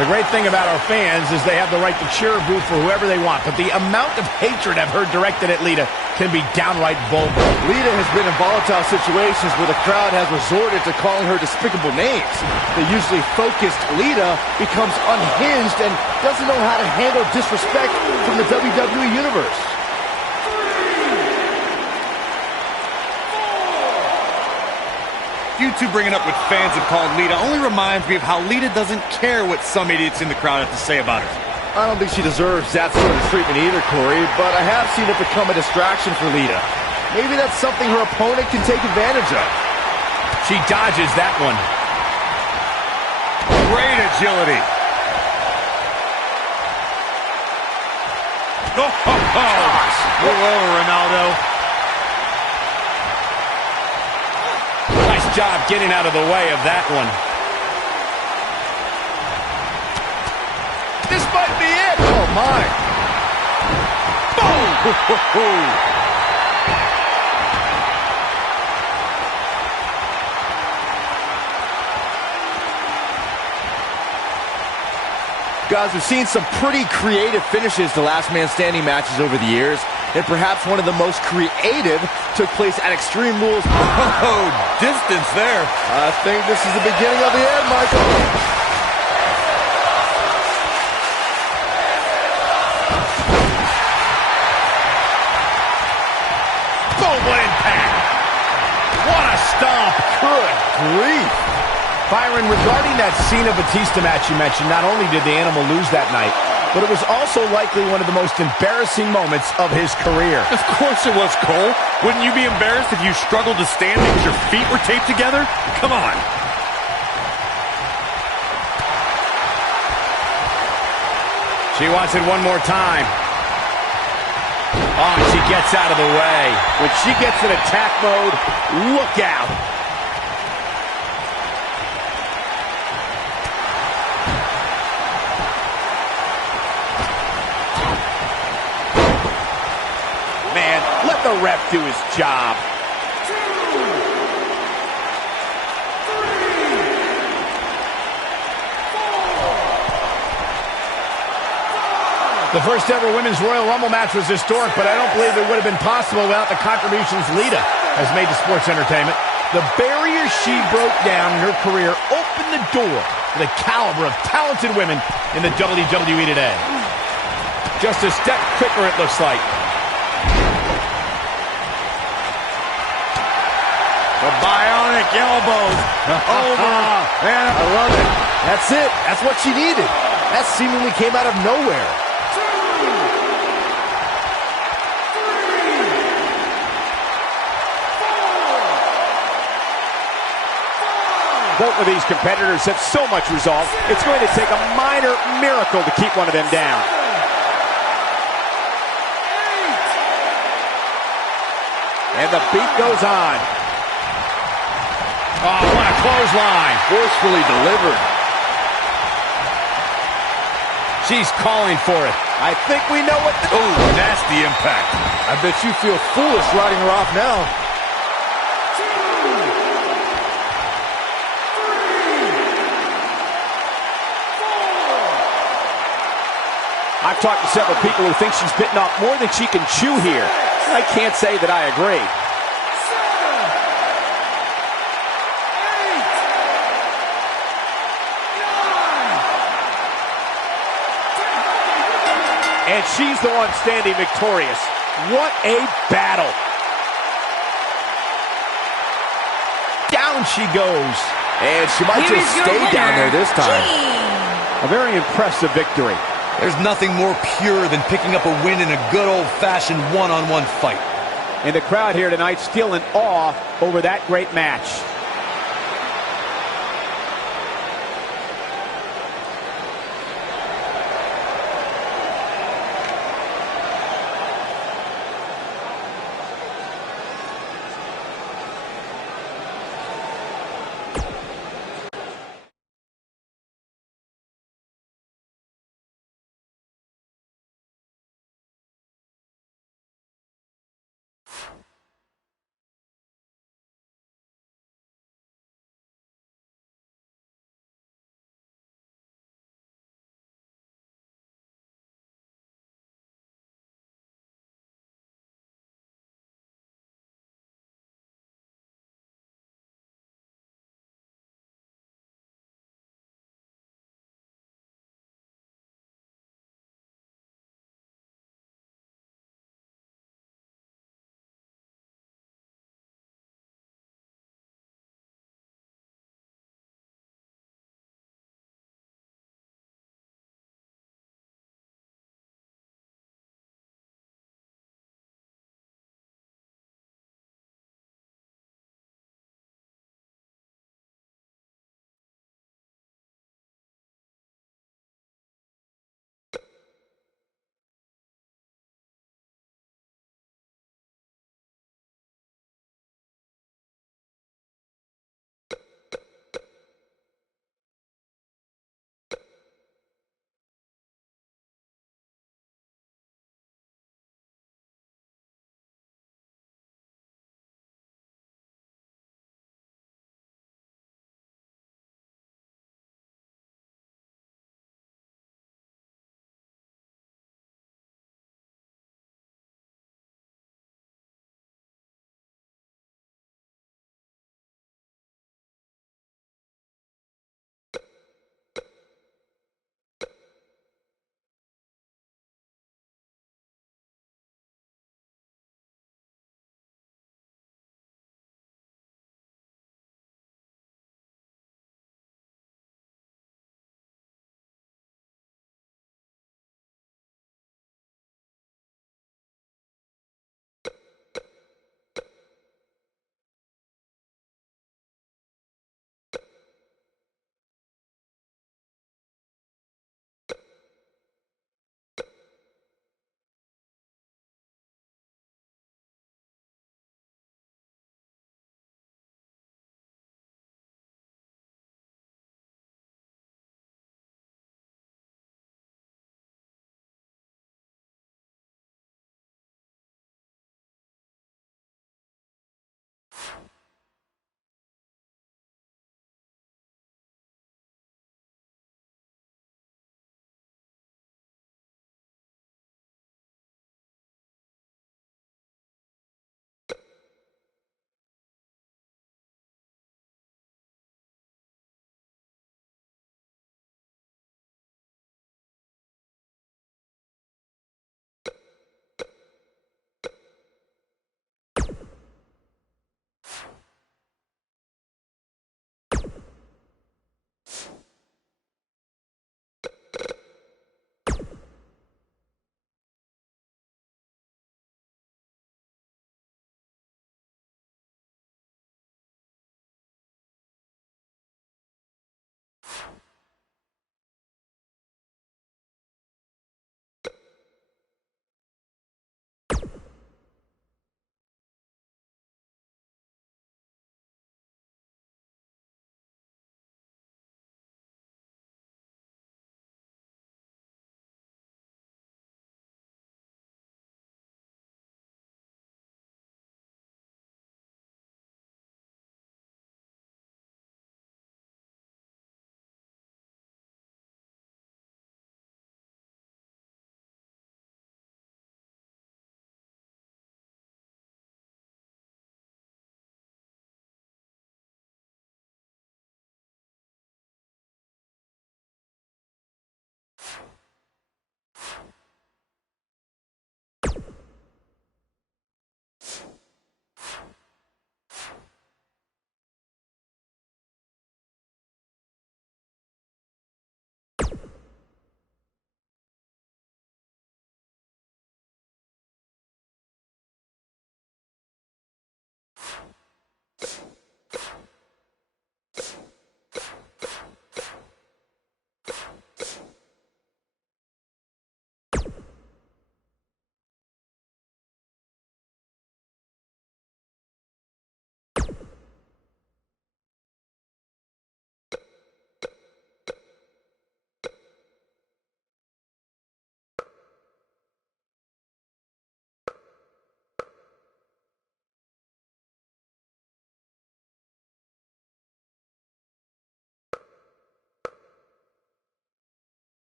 The great thing about our fans is they have the right to cheer or boo for whoever they want, but the amount of hatred I've heard directed at Lita can be downright vulgar. Lita has been in volatile situations where the crowd has resorted to calling her despicable names. The usually focused Lita becomes unhinged and doesn't know how to handle disrespect from the WWE Universe. You two bringing up what fans have called Lita only reminds me of how Lita doesn't care what some idiots in the crowd have to say about her. I don't think she deserves that sort of treatment either, Corey, but I have seen it become a distraction for Lita. Maybe that's something her opponent can take advantage of. She dodges that one. agility. Oh, move over, Ronaldo. Nice job getting out of the way of that one. This might be it. Oh, my. Boom! Guys, we've seen some pretty creative finishes to Last Man Standing matches over the years, and perhaps one of the most creative took place at Extreme Rules. Oh, distance there. I think this is the beginning of the end, Michael. Boom, what impact! What a stomp! Good grief. Byron, regarding that Cena Batista match you mentioned, not only did the Animal lose that night, but it was also likely one of the most embarrassing moments of his career. Of course it was, Cole. Wouldn't you be embarrassed if you struggled to stand because your feet were taped together? Come on. She wants it one more time. Oh, and she gets out of the way. When she gets in attack mode, look out. Man, let the ref do his job. The first ever Women's Royal Rumble match was historic, but I don't believe it would have been possible without the contributions Lita has made to sports entertainment. The barrier she broke down in her career opened the door to the caliber of talented women in the WWE today. Just a step quicker, it looks like. The bionic elbows. Over. Man, I love it. That's it. That's what she needed. That seemingly came out of nowhere. Both of these competitors have so much resolve, it's going to take a minor miracle to keep one of them down. And the beat goes on. Oh, what a clothesline. Forcefully delivered. She's calling for it. I think we know what. Oh, nasty impact. I bet you feel foolish riding her off now. I've talked to several people who think she's bitten off more than she can chew here. I can't say that I agree. And she's the one standing victorious. What a battle. Down she goes. And she might Here just is your stay down winner, there this time. Jean. A very impressive victory. There's nothing more pure than picking up a win in a good old-fashioned one-on-one fight. And the crowd here tonight still in awe over that great match.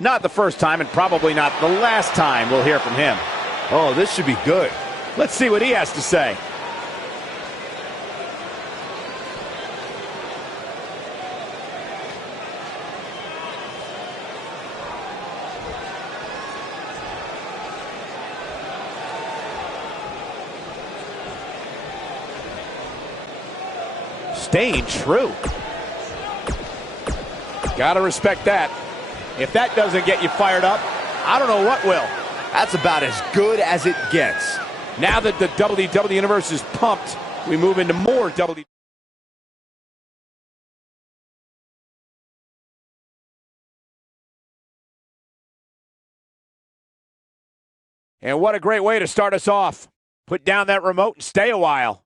Not the first time, and probably not the last time we'll hear from him. Oh, this should be good. Let's see what he has to say. Staying true. Gotta respect that. If that doesn't get you fired up, I don't know what will. That's about as good as it gets. Now that the WWE Universe is pumped, we move into more WWE. And what a great way to start us off. Put down that remote and stay a while.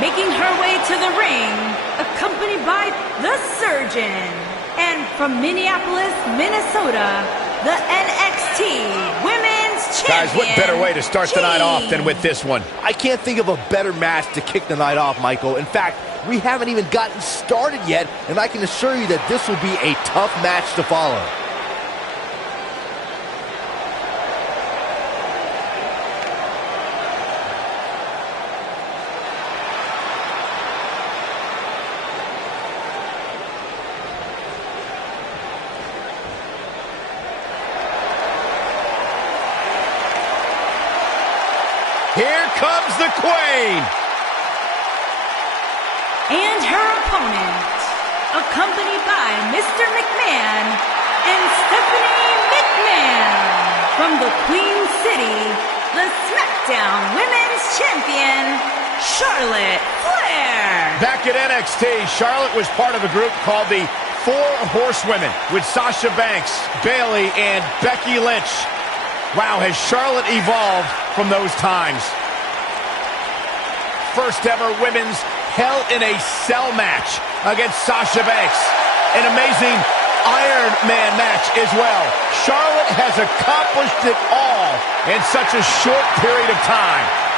Making her way to the ring, accompanied by the Surgeon. And from Minneapolis, Minnesota, the NXT Women's Champion. Guys, what better way to start the night off than with this one? I can't think of a better match to kick the night off, Michael. In fact, we haven't even gotten started yet, and I can assure you that this will be a tough match to follow. Here comes the Queen. And her opponent, accompanied by Mr. McMahon and Stephanie McMahon. From the Queen City, the SmackDown Women's Champion, Charlotte Flair. Back at NXT, Charlotte was part of a group called the Four Horsewomen with Sasha Banks, Bayley, and Becky Lynch. Wow, has Charlotte evolved from those times. First ever women's Hell in a Cell match against Sasha Banks. An amazing Iron Man match as well. Charlotte has accomplished it all in such a short period of time.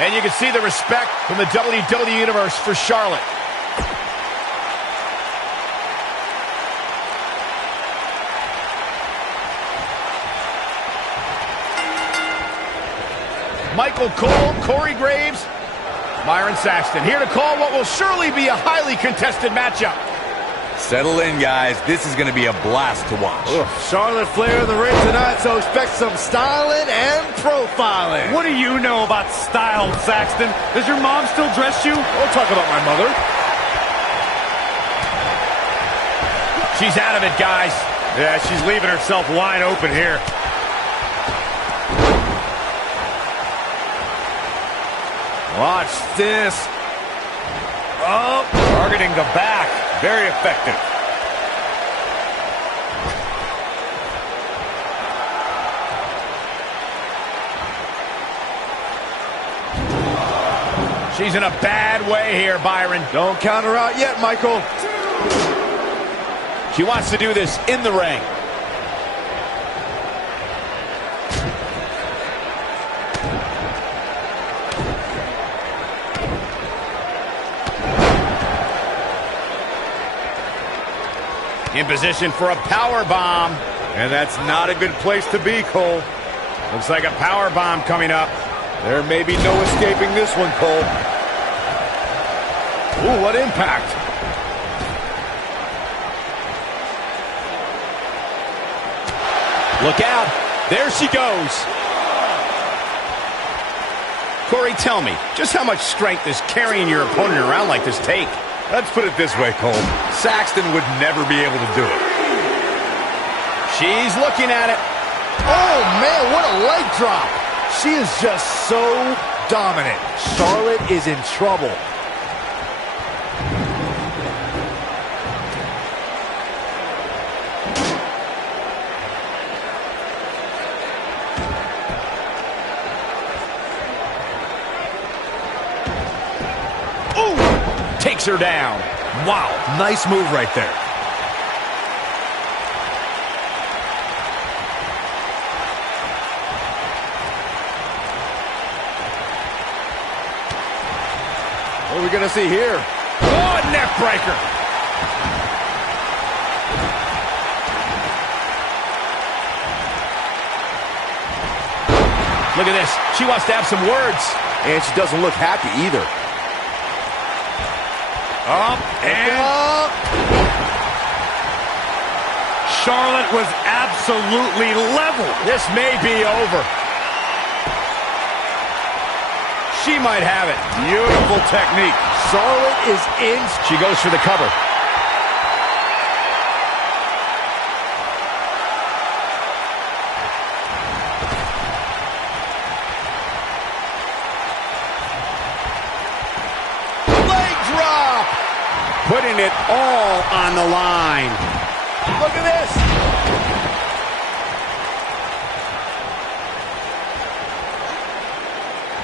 And you can see the respect from the WWE Universe for Charlotte. Michael Cole, Corey Graves, Byron Saxton here to call what will surely be a highly contested matchup. Settle in, guys. This is going to be a blast to watch. Charlotte Flair in the ring tonight, so expect some styling and profiling. What do you know about style, Saxton? Does your mom still dress you? Don't talk about my mother. She's out of it, guys. Yeah, she's leaving herself wide open here. Watch this. Oh, targeting the back. Very effective. She's in a bad way here, Byron. Don't count her out yet, Michael. She wants to do this in the ring. In position for a power bomb. And that's not a good place to be, Cole. Looks like a power bomb coming up. There may be no escaping this one, Cole. Ooh, what impact. Look out. There she goes. Corey, tell me, just how much strength is carrying your opponent around like this take? Let's put it this way, Cole. Saxton would never be able to do it. She's looking at it. Oh, man, what a leg drop. She is just so dominant. Charlotte is in trouble. Takes her down. Wow, nice move right there. What are we going to see here? Oh, neck breaker. Look at this. She wants to have some words. And she doesn't look happy either. Up and Charlotte was absolutely level. This may be over. She might have it. Beautiful technique. Charlotte is in. She goes for the cover. Putting it all on the line. Look at this.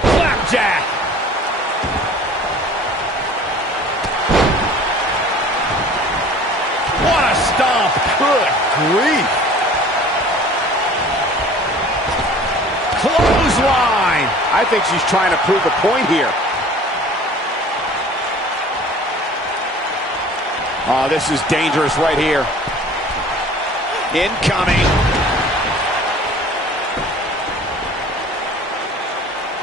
Flapjack. What a stomp. Good grief. Clothesline. I think she's trying to prove a point here. Oh, this is dangerous right here. Incoming.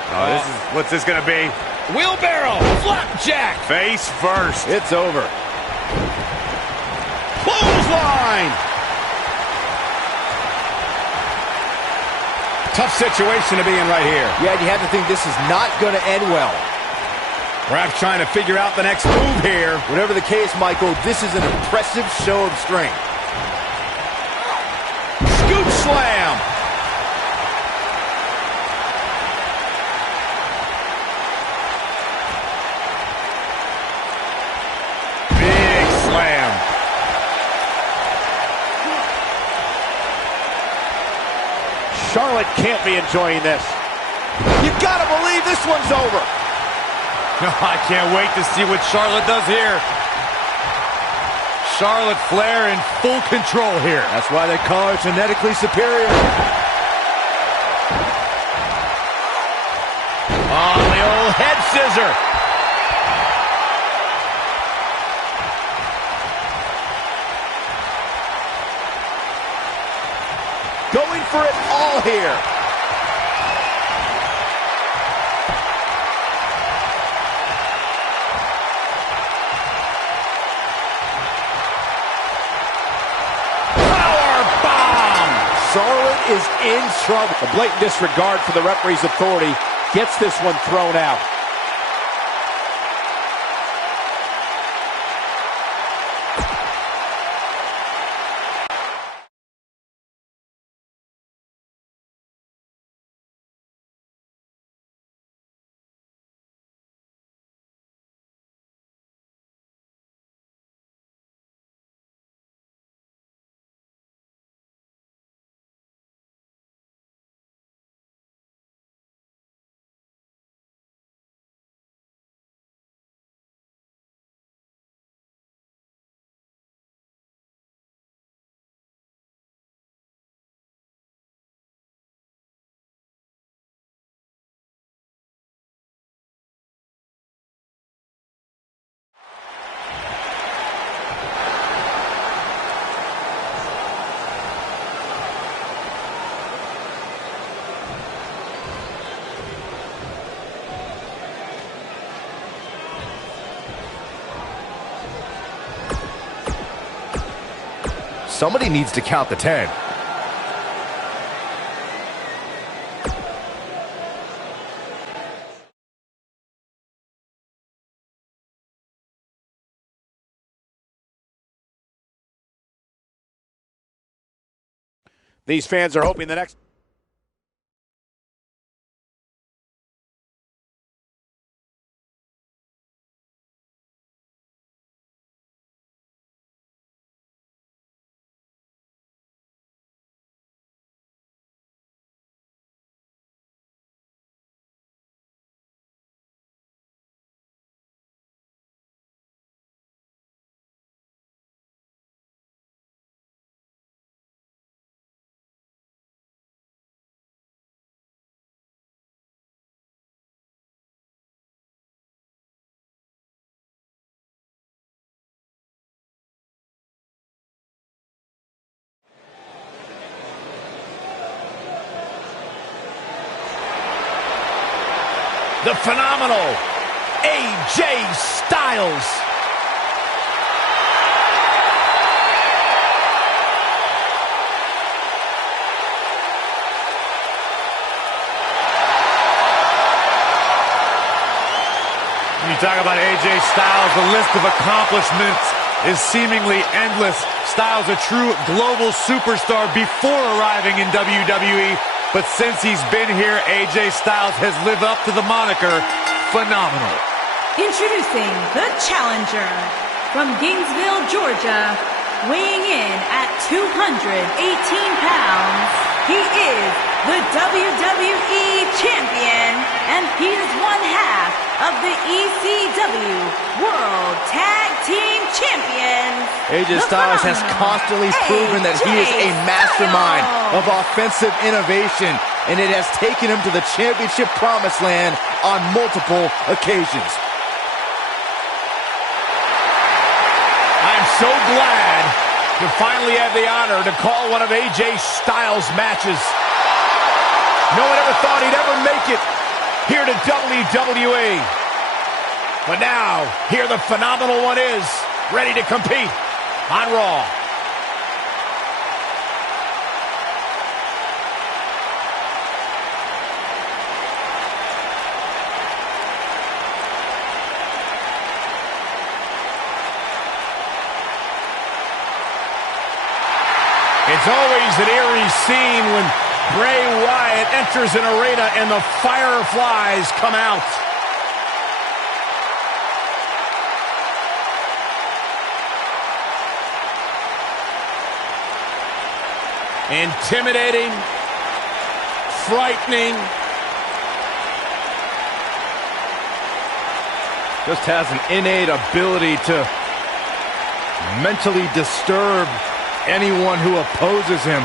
Oh, what's this gonna be? Wheelbarrow. Flapjack. Face first. It's over. Clothesline. Tough situation to be in right here. Yeah, you have to think this is not going to end well. Perhaps trying to figure out the next move here. Whatever the case, Michael, this is an impressive show of strength. Scoop slam. Big slam. Charlotte can't be enjoying this. You gotta believe this one's over. I can't wait to see what Charlotte does here. Charlotte Flair in full control here. That's why they call her genetically superior. Oh, the old head scissor. Going for it all here. Charlotte is in trouble. A blatant disregard for the referee's authority gets this one thrown out. Somebody needs to count the 10. These fans are hoping the next... The phenomenal AJ Styles. When you talk about AJ Styles, the list of accomplishments is seemingly endless. Styles a true global superstar before arriving in WWE. But since he's been here, AJ Styles has lived up to the moniker, phenomenal. Introducing the challenger from Gainesville, Georgia, weighing in at 218 pounds, he is the WWE Champion, and he is one half of the ECW World Tag Team Champions. AJ Styles has constantly proven that he is a mastermind of offensive innovation, and it has taken him to the championship promised land on multiple occasions. I'm so glad to finally have the honor to call one of AJ Styles' matches. No one ever thought he'd ever make it here to WWE. But now, here the phenomenal one is, ready to compete on Raw. It's always an eerie scene when Bray Wyatt enters an arena and the fireflies come out. Intimidating, frightening. Just has an innate ability to mentally disturb anyone who opposes him.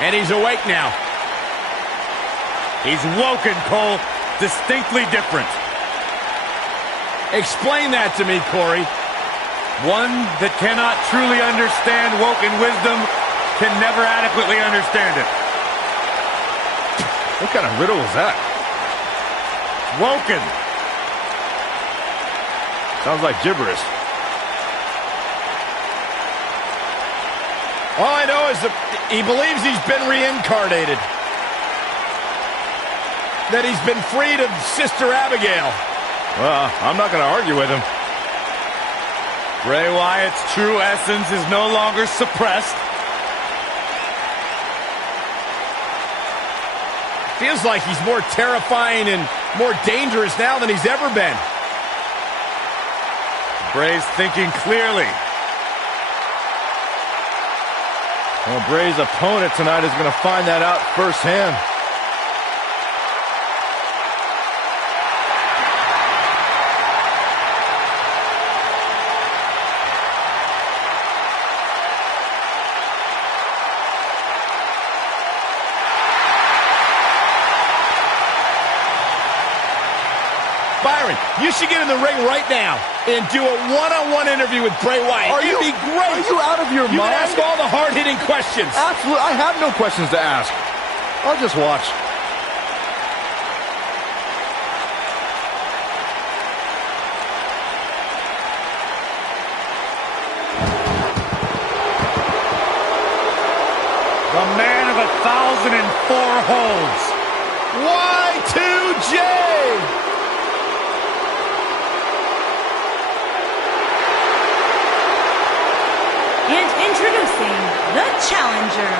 And he's awake now. He's woken, Cole. Distinctly different. Explain that to me, Corey. One that cannot truly understand woken wisdom can never adequately understand it. What kind of riddle is that? Woken. Sounds like gibberish. All I know is that he believes he's been reincarnated. That he's been freed of Sister Abigail. Well, I'm not going to argue with him. Bray Wyatt's true essence is no longer suppressed. Feels like he's more terrifying and more dangerous now than he's ever been. Bray's thinking clearly. Well, Bray's opponent tonight is going to find that out firsthand. Byron, you should get in the ring right now and do a one-on-one interview with Bray Wyatt. It'd be great. Are you out of your You mind? can ask all the hard-hitting questions. Absolutely. I have no questions to ask. I'll just watch. The man of 1,004 holds. Y2J! And introducing the challenger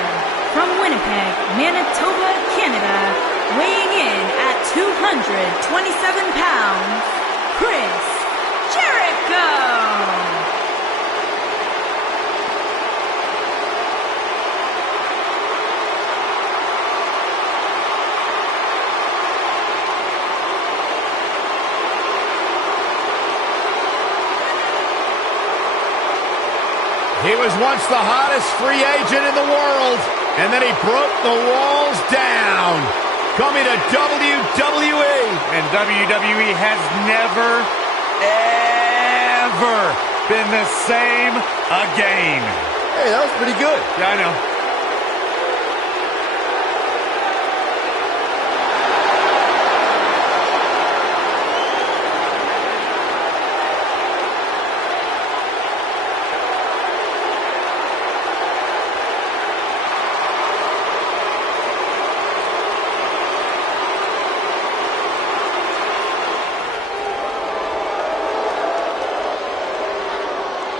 from Winnipeg, Manitoba, Canada, weighing in at 227 pounds, Chris Jericho. He was once the hottest free agent in the world, and then he broke the walls down. Coming to WWE. And WWE has never, ever been the same again. Hey, that was pretty good. Yeah, I know.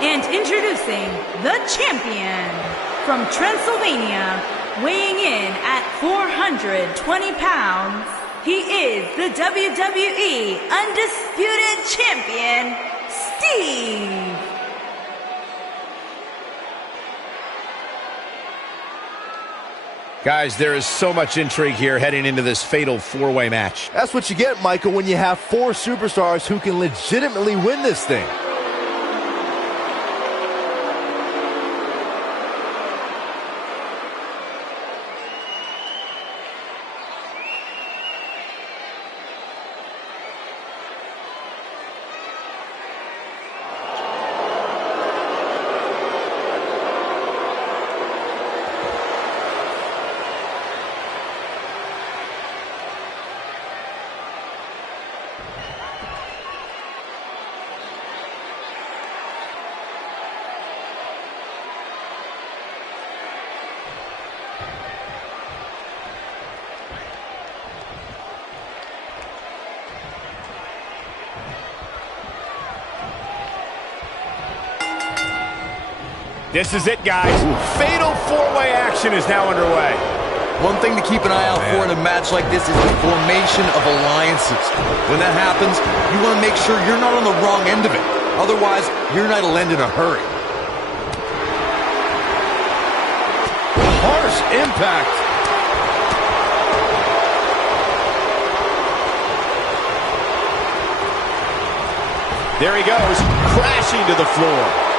And introducing the champion from Transylvania, weighing in at 420 pounds, he is the WWE Undisputed Champion, Steve. Guys, there is so much intrigue here heading into this fatal four-way match. That's what you get, Michael, when you have four superstars who can legitimately win this thing. This is it, guys. Fatal four-way action is now underway. One thing to keep an eye out for in a match like this is the formation of alliances. When that happens, you want to make sure you're not on the wrong end of it. Otherwise, your night will end in a hurry. Harsh impact. There he goes, crashing to the floor.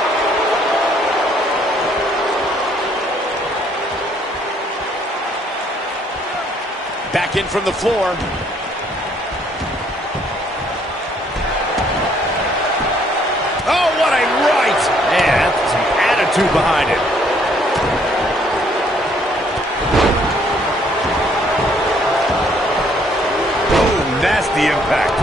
Back in from the floor. Man, that's some attitude behind it. Oh, nasty impact.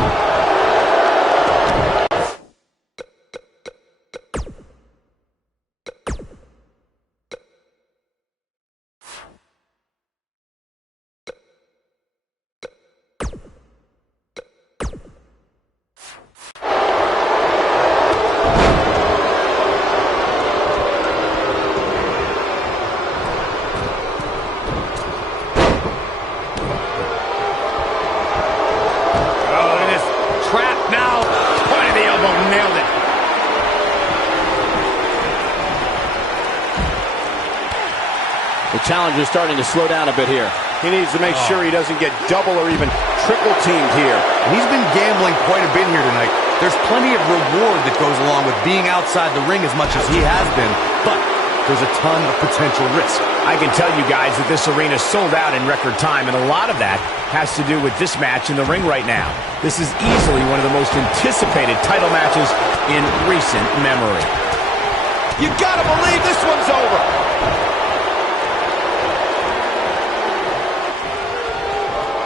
The challenger's starting to slow down a bit here. He needs to make sure he doesn't get double or even triple teamed here. He's been gambling quite a bit here tonight. There's plenty of reward that goes along with being outside the ring as much as he has been, but there's a ton of potential risk. I can tell you guys that this arena sold out in record time, and a lot of that has to do with this match in the ring right now. This is easily one of the most anticipated title matches in recent memory. You gotta believe this one's over.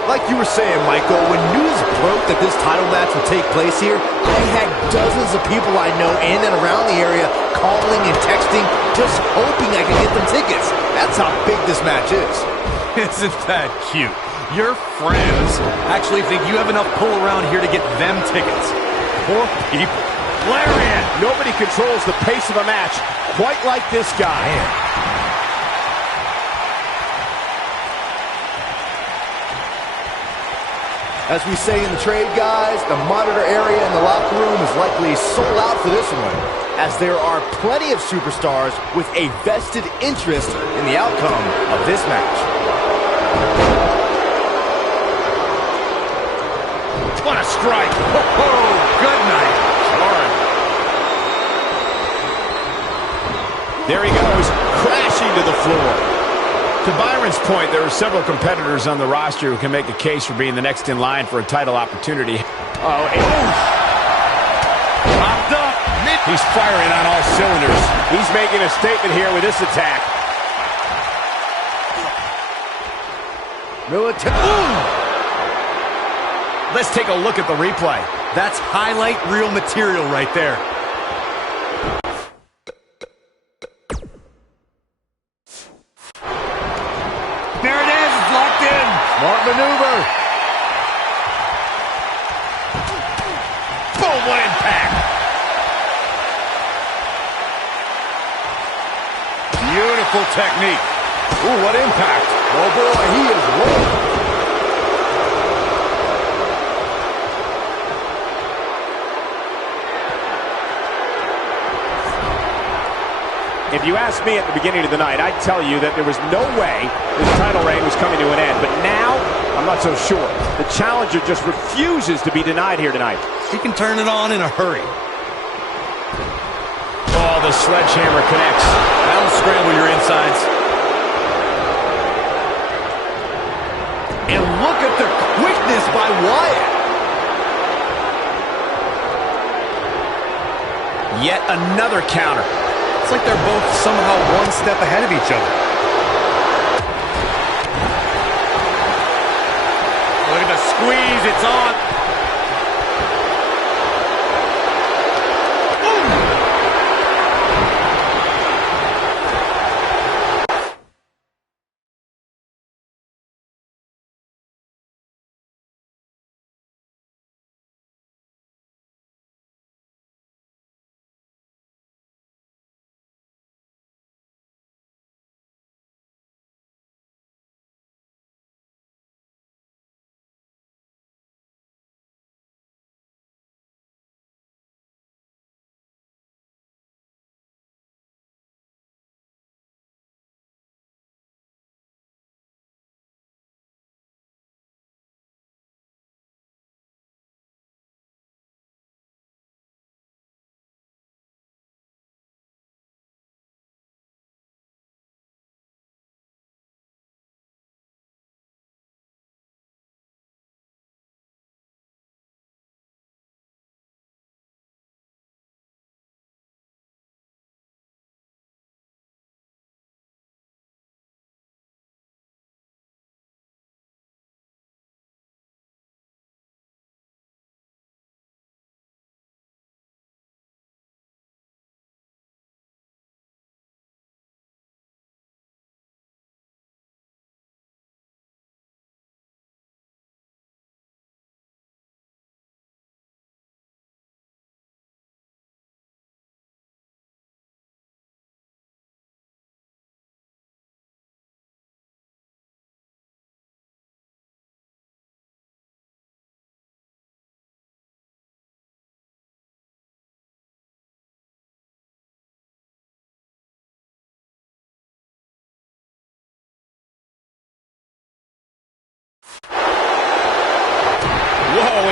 Like you were saying, Michael, when news broke that this title match would take place here, I had dozens of people I know in and around the area calling and texting, just hoping I could get them tickets. That's how big this match is. Isn't that cute? Your friends actually think you have enough pull around here to get them tickets. Poor people. Lariat! Nobody controls the pace of a match quite like this guy. Man. As we say in the trade, guys, the monitor area in the locker room is likely sold out for this one, as there are plenty of superstars with a vested interest in the outcome of this match. What a strike! Oh, good night. There he goes, crashing to the floor. To Byron's point, there are several competitors on the roster who can make a case for being the next in line for a title opportunity. Popped up. He's firing on all cylinders. He's making a statement here with this attack. Let's take a look at the replay. That's highlight reel material right there. There it is, it's locked in. Smart maneuver. Boom, what impact. Beautiful technique. Ooh, what impact. Oh boy, he is rolling. If you asked me at the beginning of the night, I'd tell you that there was no way this title reign was coming to an end. But now, I'm not so sure. The challenger just refuses to be denied here tonight. He can turn it on in a hurry. Oh, the sledgehammer connects. That'll scramble your insides. And look at the quickness by Wyatt. Yet another counter. It's like they're both somehow one step ahead of each other. Look at the squeeze, it's on.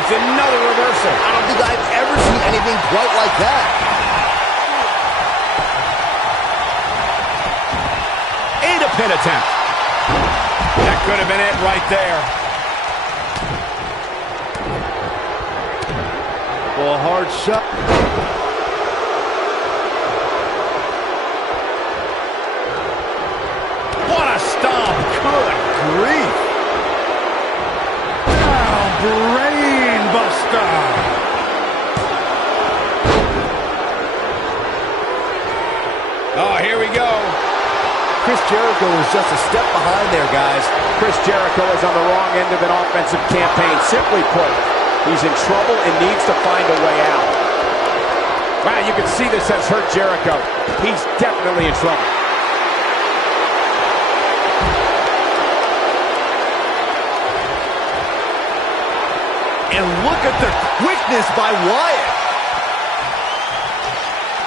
It's another reversal. I don't think I've ever seen anything quite like that. And a pin attempt. That could have been it right there. Well, hard shot. What a stomp. Good grief. Brain buster. Oh, here we go. Chris Jericho is just a step behind there, guys. Chris Jericho is on the wrong end of an offensive campaign. Simply put, he's in trouble and needs to find a way out. Wow, you can see this has hurt Jericho. He's definitely in trouble. And look at the quickness by Wyatt.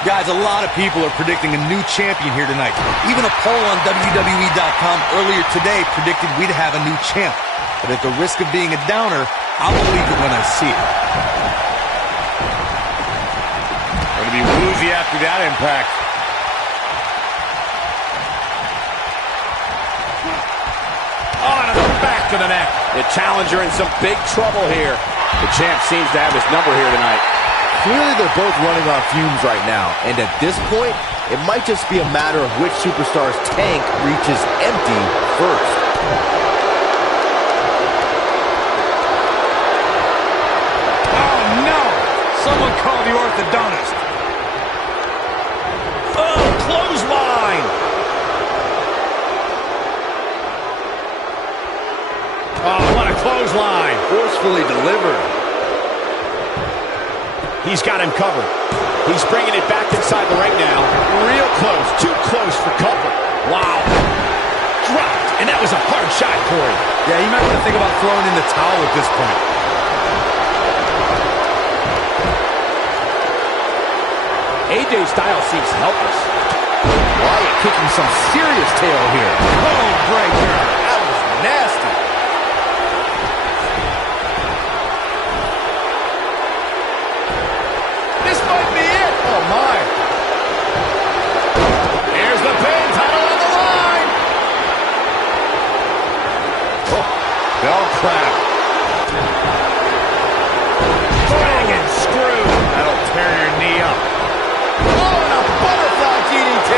Guys, a lot of people are predicting a new champion here tonight. Even a poll on WWE.com earlier today predicted we'd have a new champ. But at the risk of being a downer, I'll believe it when I see it. Going to be woozy after that impact. On to the back of the neck. The challenger in some big trouble here. The champ seems to have his number here tonight. Clearly they're both running on fumes right now, and at this point, it might just be a matter of which superstar's tank reaches empty first. Oh, no! Someone call the orthodontist. Oh, clothesline! Oh, what a clothesline. Forcefully delivered. He's got him covered. He's bringing it back inside the ring now. Real close. Too close for comfort. Wow. Dropped. And that was a hard shot, Corey. Yeah, you might want to think about throwing in the towel at this point. AJ Styles seems helpless. Wyatt kicking some serious tail here. Oh, breaker. That was nasty. This might be it. Oh, my. Here's the pin. Title on the line. Oh, bell clap. Dragon screw. That'll tear your knee up. Oh, and a butterfly DDT.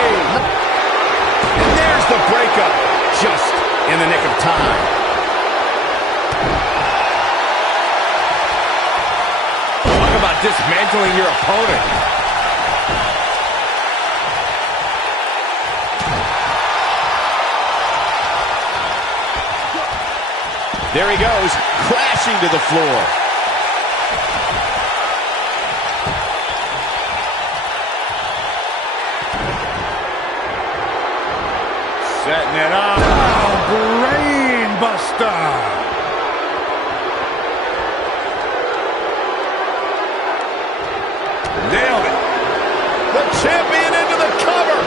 And there's the breakup. Just in the nick of time. Talk about dismantling your opponent. There he goes, crashing to the floor. Setting it up. Oh, brain buster. Nailed it. The champion into the cover.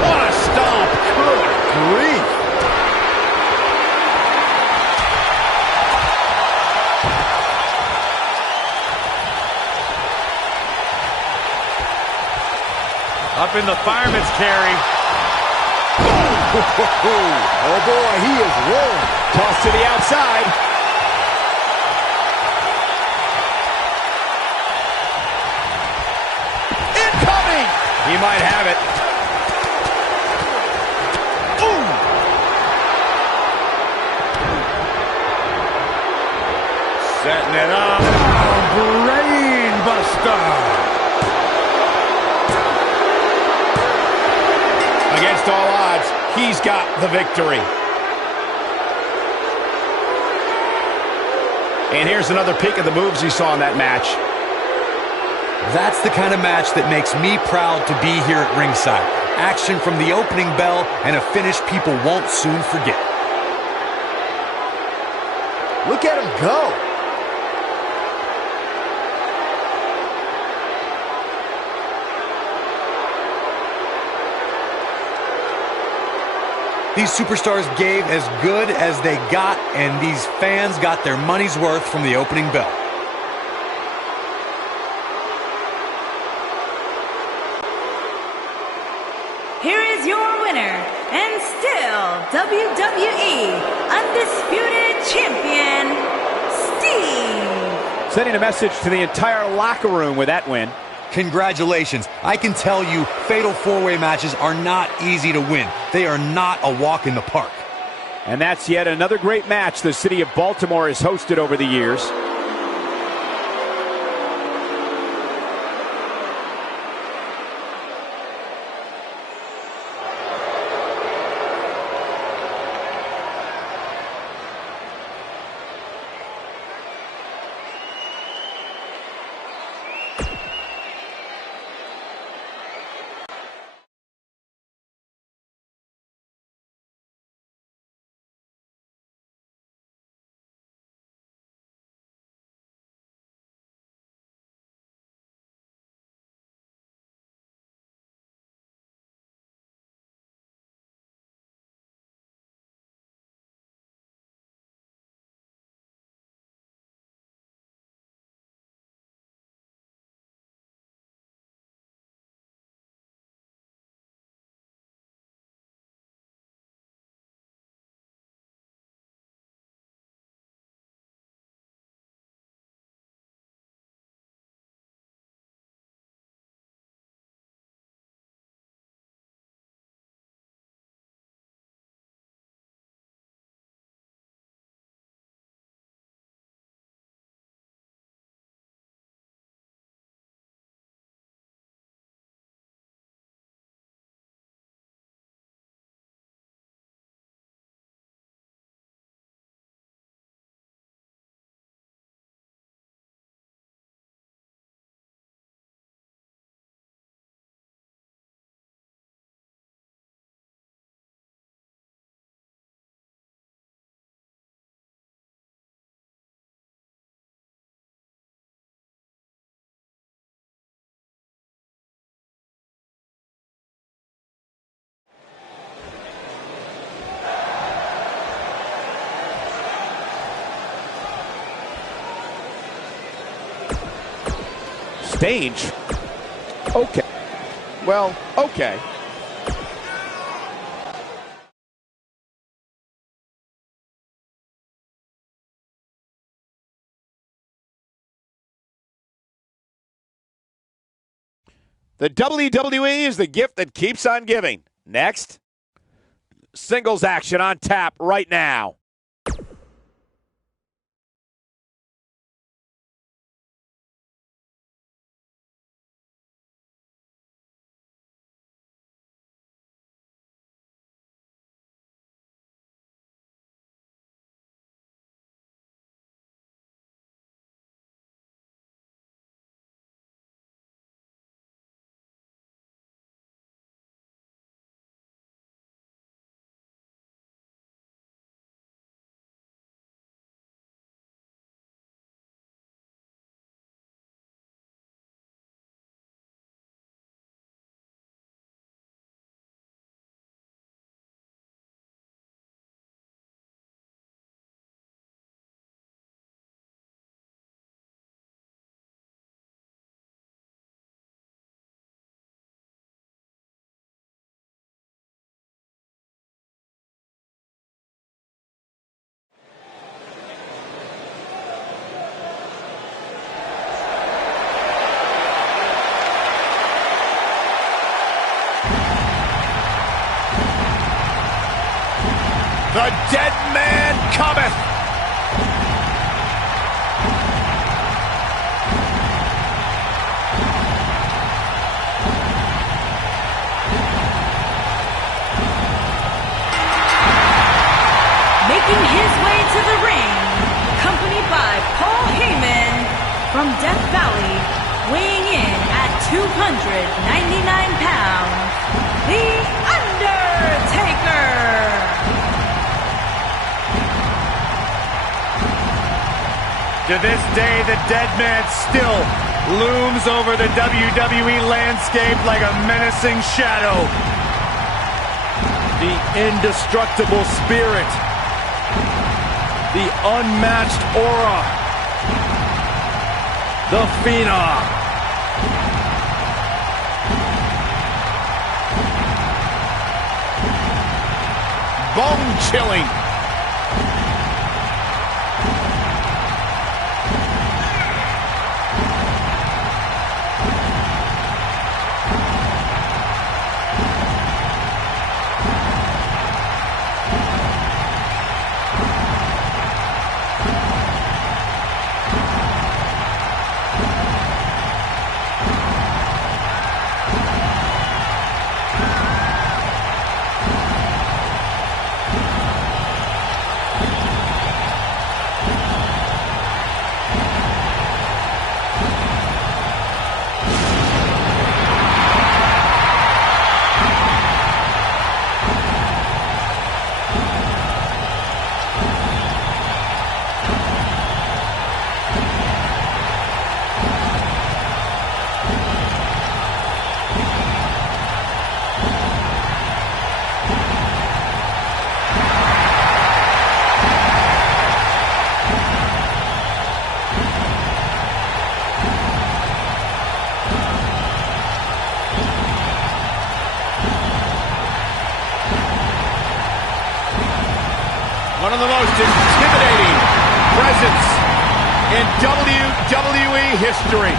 What a stomp. Good grief. Up in the fireman's carry. Oh, boy, he is rolling. Toss to the outside. Incoming. He might have it. Setting it up. Oh, brain buster. Against all odds, he's got the victory. And here's another peek at the moves you saw in that match. That's the kind of match that makes me proud to be here at ringside. Action from the opening bell and a finish people won't soon forget. Look at him go. These superstars gave as good as they got, and these fans got their money's worth from the opening bell. Here is your winner, and still WWE Undisputed Champion, Steve. Sending a message to the entire locker room with that win. Congratulations. I can tell you, fatal four-way matches are not easy to win. They are not a walk in the park. And that's yet another great match the city of Baltimore has hosted over the years. Stage? Okay. Well, okay. The WWE is the gift that keeps on giving. Next, singles action on tap right now. The dead man cometh. Making his way to the ring, accompanied by Paul Heyman from Death Valley, weighing in at 299 pounds, The Undertaker. To this day, the dead man still looms over the WWE landscape like a menacing shadow. The indestructible spirit. The unmatched aura. The Phenom. Bone-chilling. One of the most intimidating presence in WWE history.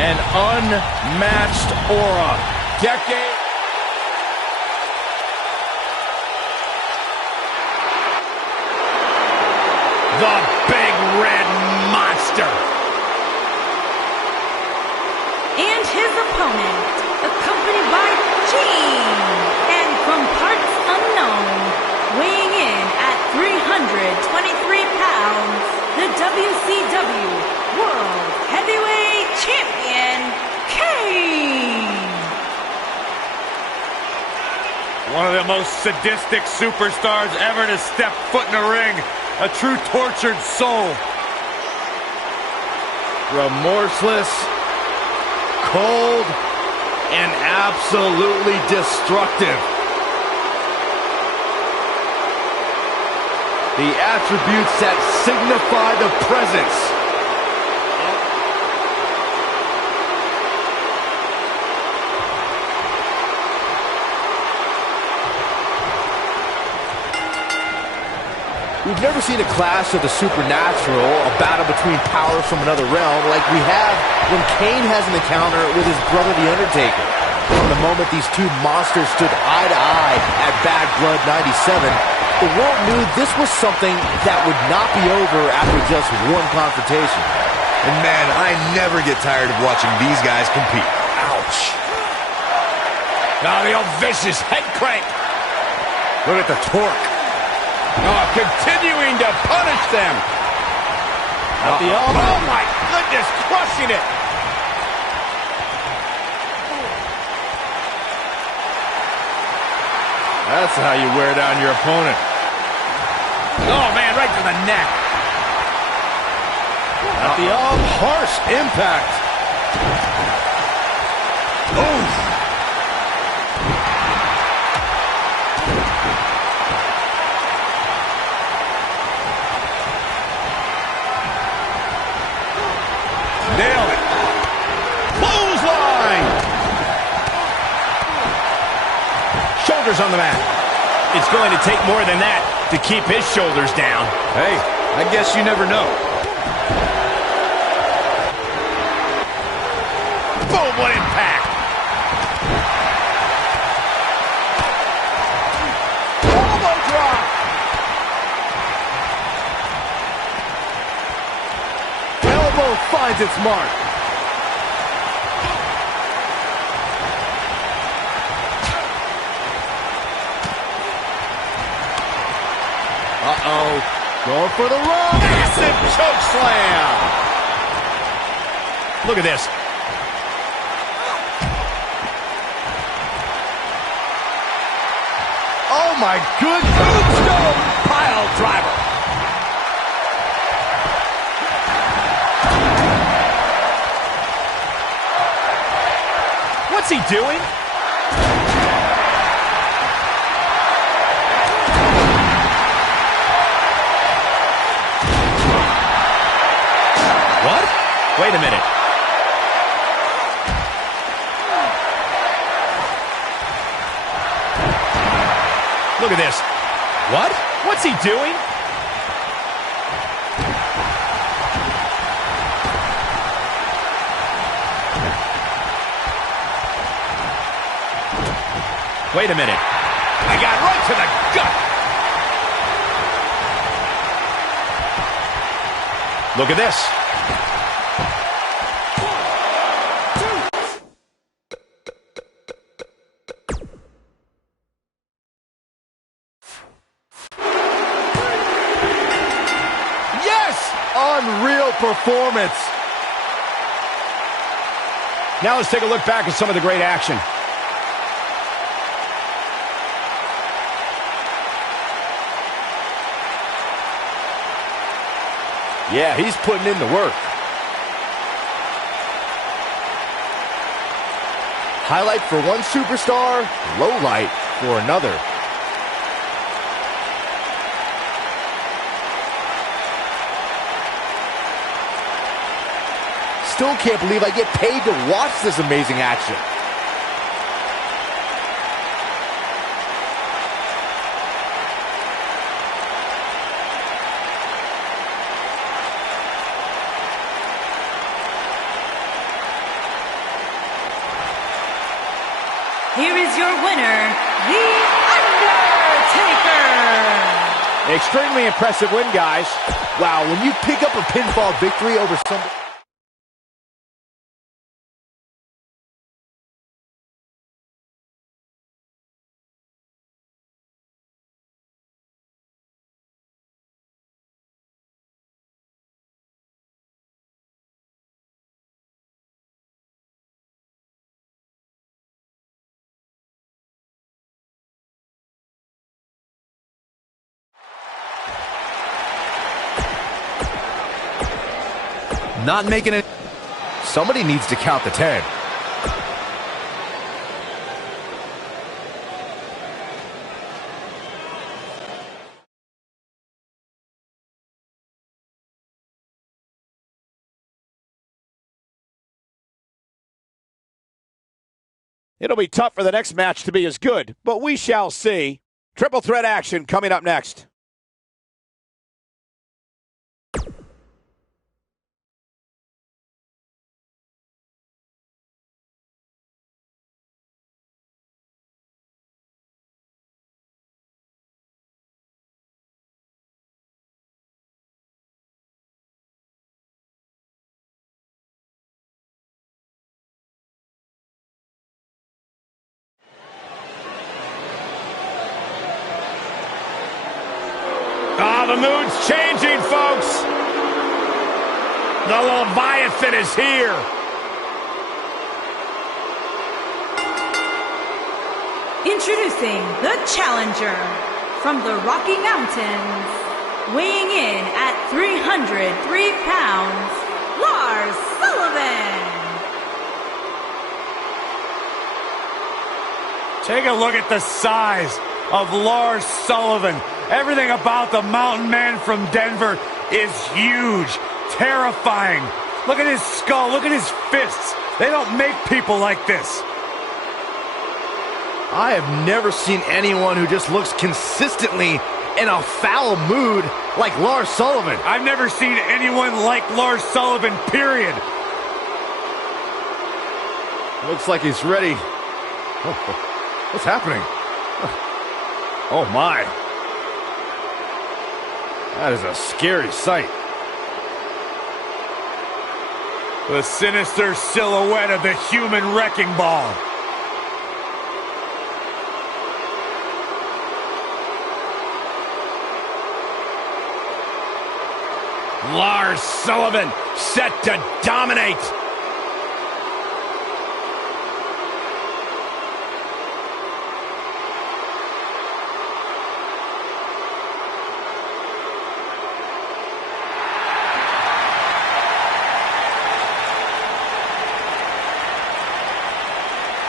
An unmatched aura. Decade. The Big Red Monster. And his opponent, accompanied by Gene, and from parts unknown, weighing in at 323 pounds, the WCW World Heavyweight Champion, Kane. One of the most sadistic superstars ever to step foot in a ring. A true tortured soul. Remorseless, cold, and absolutely destructive. The attributes that signify the presence. We've never seen a clash of the supernatural, a battle between powers from another realm, like we have when Kane has an encounter with his brother, The Undertaker. From the moment these two monsters stood eye to eye at Bad Blood 97, the world knew this was something that would not be over after just one confrontation. And man, I never get tired of watching these guys compete. Ouch. Now the old vicious head crank. Look at the torque. Oh, continuing to punish them. At the elbow. Oh my goodness, crushing it. That's how you wear down your opponent. Oh man, right to the neck. At the elbow. Harsh impact. Oof. Nailed it. Clothesline. Shoulders on the mat. It's going to take more than that to keep his shoulders down. Hey, I guess you never know. Boom, what impact. Elbow drop. Elbow finds its mark. Uh-oh. Going for the run. Massive choke slam. Look at this. Oh my goodness. Tombstone pile driver. What's he doing? What? Wait a minute. Look at this. What? What's he doing? Wait a minute. I got right to the gut. Look at this. Unreal performance. Now let's take a look back at some of the great action. Yeah, he's putting in the work. Highlight for one superstar, low light for another. Still can't believe I get paid to watch this amazing action. Here is your winner, The Undertaker. Extremely impressive win, guys. Wow, when you pick up a pinfall victory over somebody... Not making it. Somebody needs to count the 10. It'll be tough for the next match to be as good, but we shall see. Triple threat action coming up next. The mood's changing, folks. The Leviathan is here. Introducing the challenger from the Rocky Mountains, weighing in at 303 pounds, Lars Sullivan. Take a look at the size of Lars Sullivan. Everything about the mountain man from Denver is huge, terrifying. Look at his skull, look at his fists. They don't make people like this. I have never seen anyone who just looks consistently in a foul mood like Lars Sullivan. I've never seen anyone like Lars Sullivan, period. Looks like he's ready. What's happening? Oh my. That is a scary sight. The sinister silhouette of the human wrecking ball. Lars Sullivan set to dominate.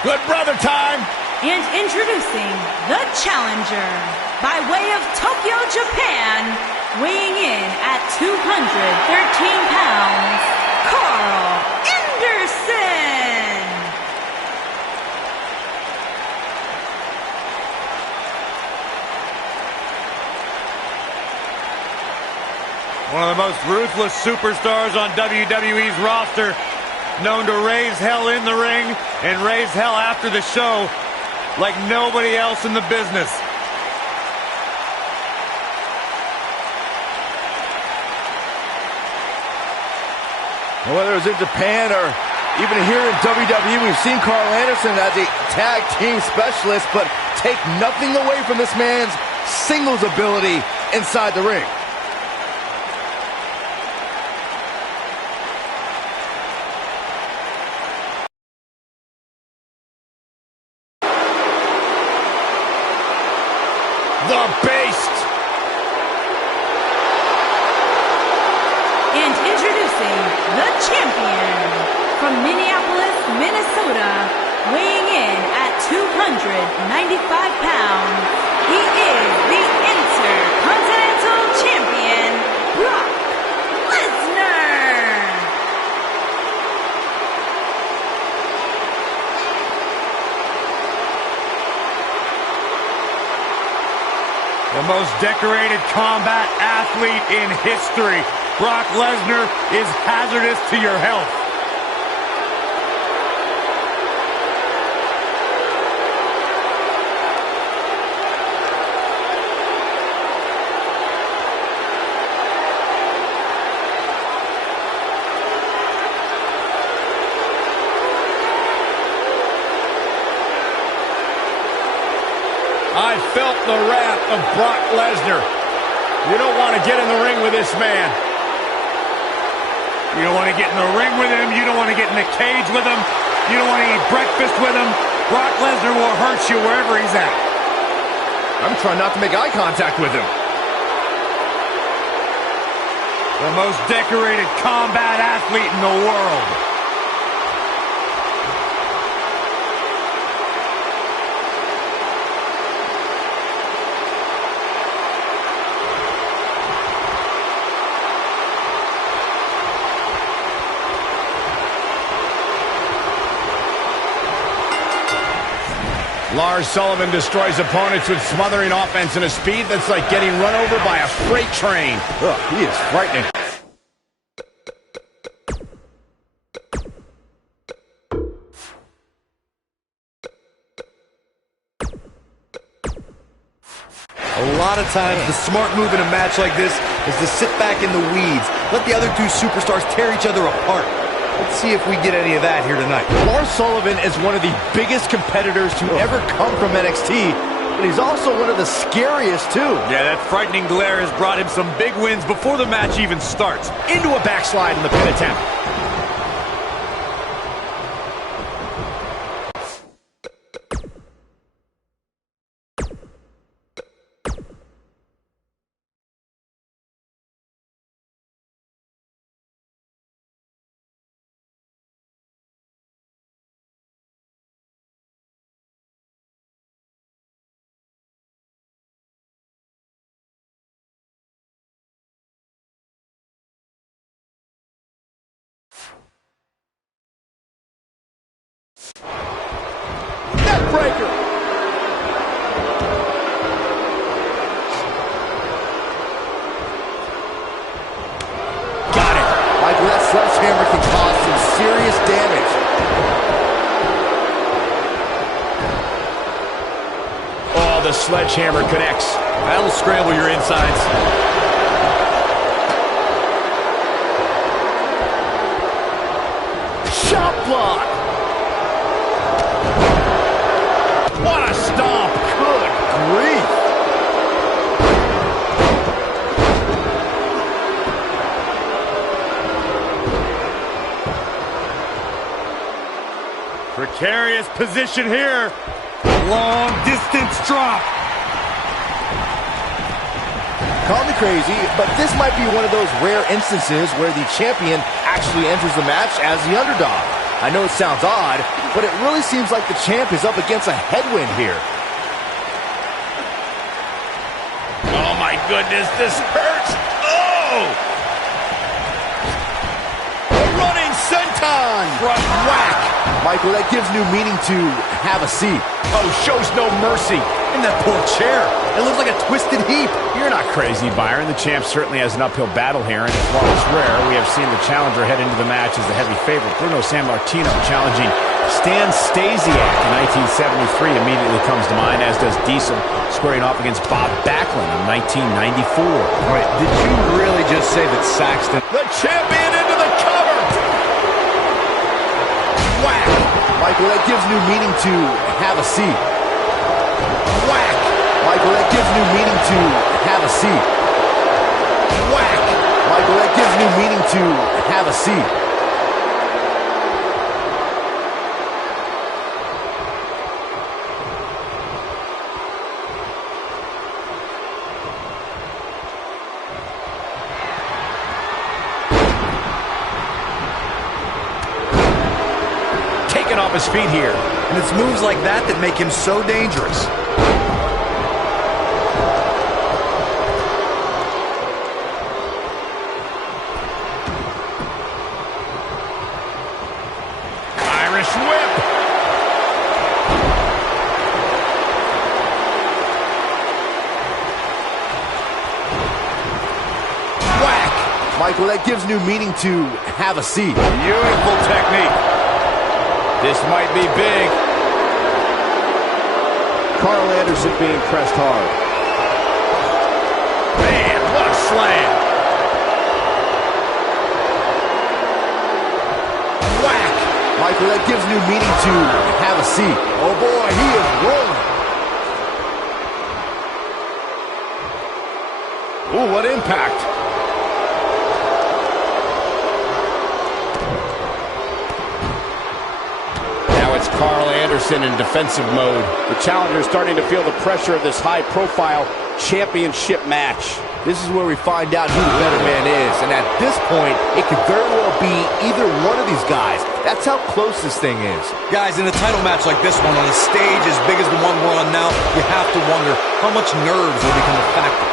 Good brother time. And introducing the challenger, by way of Tokyo, Japan, weighing in at 213 pounds, Carl Anderson. One of the most ruthless superstars on WWE's roster, known to raise hell in the ring and raise hell after the show like nobody else in the business. Whether it's in Japan or even here in WWE, we've seen Carl Anderson as a tag team specialist, but take nothing away from this man's singles ability inside the ring. The Beast! And introducing the champion, from Minneapolis, Minnesota, weighing in at 295 pounds, he is the Intercontinental Champion, Brock Lesnar. The most decorated combat athlete in history. Brock Lesnar is hazardous to your health. I felt the wrath of Brock Lesnar. You don't want to get in the ring with this man. You don't want to get in the ring with him. You don't want to get in the cage with him. You don't want to eat breakfast with him. Brock Lesnar will hurt you wherever he's at. I'm trying not to make eye contact with him. The most decorated combat athlete in the world. Lars Sullivan destroys opponents with smothering offense and a speed that's like getting run over by a freight train. Ugh, he is frightening. A lot of times, the smart move in a match like this is to sit back in the weeds. Let the other two superstars tear each other apart. Let's see if we get any of that here tonight. Lars Sullivan is one of the biggest competitors to ever come from NXT, but he's also one of the scariest, too. Yeah, that frightening glare has brought him some big wins before the match even starts. Into a backslide in the pin attempt. Neckbreaker! Got it. Michael, that sledgehammer can cause some serious damage. Oh, the sledgehammer connects. That'll scramble your insides. Shot block! What a stomp. Good grief! Precarious position here. Long distance drop. Call me crazy, but this might be one of those rare instances where the champion actually enters the match as the underdog. I know it sounds odd, but it really seems like the champ is up against a headwind here. Oh, my goodness, this hurts. Oh! A running senton. Front whack. Michael, that gives new meaning to have a seat. Oh, shows no mercy. And that poor chair. It looks like a twisted heap. You're not crazy, Byron. The champ certainly has an uphill battle here, and while it's rare, we have seen the challenger head into the match as the heavy favorite. Bruno Sammartino challenging Stan Stasiak in 1973 immediately comes to mind, as does Diesel squaring off against Bob Backlund in 1994. Wait, did you really just say that Saxton... The champion into the cover. Whack. Michael, that gives new meaning to have a seat. Whack. Michael, that gives new meaning to have a seat. Whack. Michael, that gives new meaning to have a seat. Taken off his feet here. And it's moves like that that make him so dangerous. Irish whip. Whack. Michael, that gives new meaning to have a seat. Beautiful technique. This might be big. Carl Anderson being pressed hard. Man, what a slam. Whack. Michael, that gives new meaning to have a seat. Oh boy, he is rolling. Ooh, what impact. It's Carl Anderson in defensive mode. The challenger is starting to feel the pressure of this high-profile championship match. This is where we find out who the better man is. And at this point, it could very well be either one of these guys. That's how close this thing is. Guys, in a title match like this one, on a stage as big as the one we're on now, you have to wonder how much nerves will become a factor.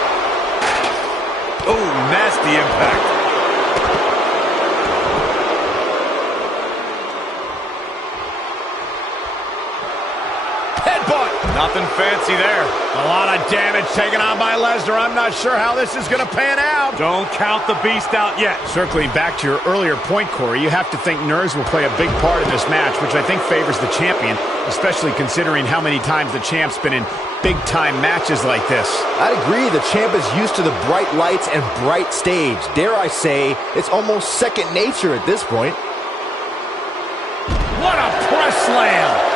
Oh, nasty impact. Nothing fancy there. A lot of damage taken on by Lesnar. I'm not sure how this is going to pan out. Don't count the beast out yet. Circling back to your earlier point, Corey, you have to think nerves will play a big part in this match, which I think favors the champion, especially considering how many times the champ's been in big-time matches like this. I'd agree. The champ is used to the bright lights and bright stage. Dare I say, it's almost second nature at this point. What a press slam!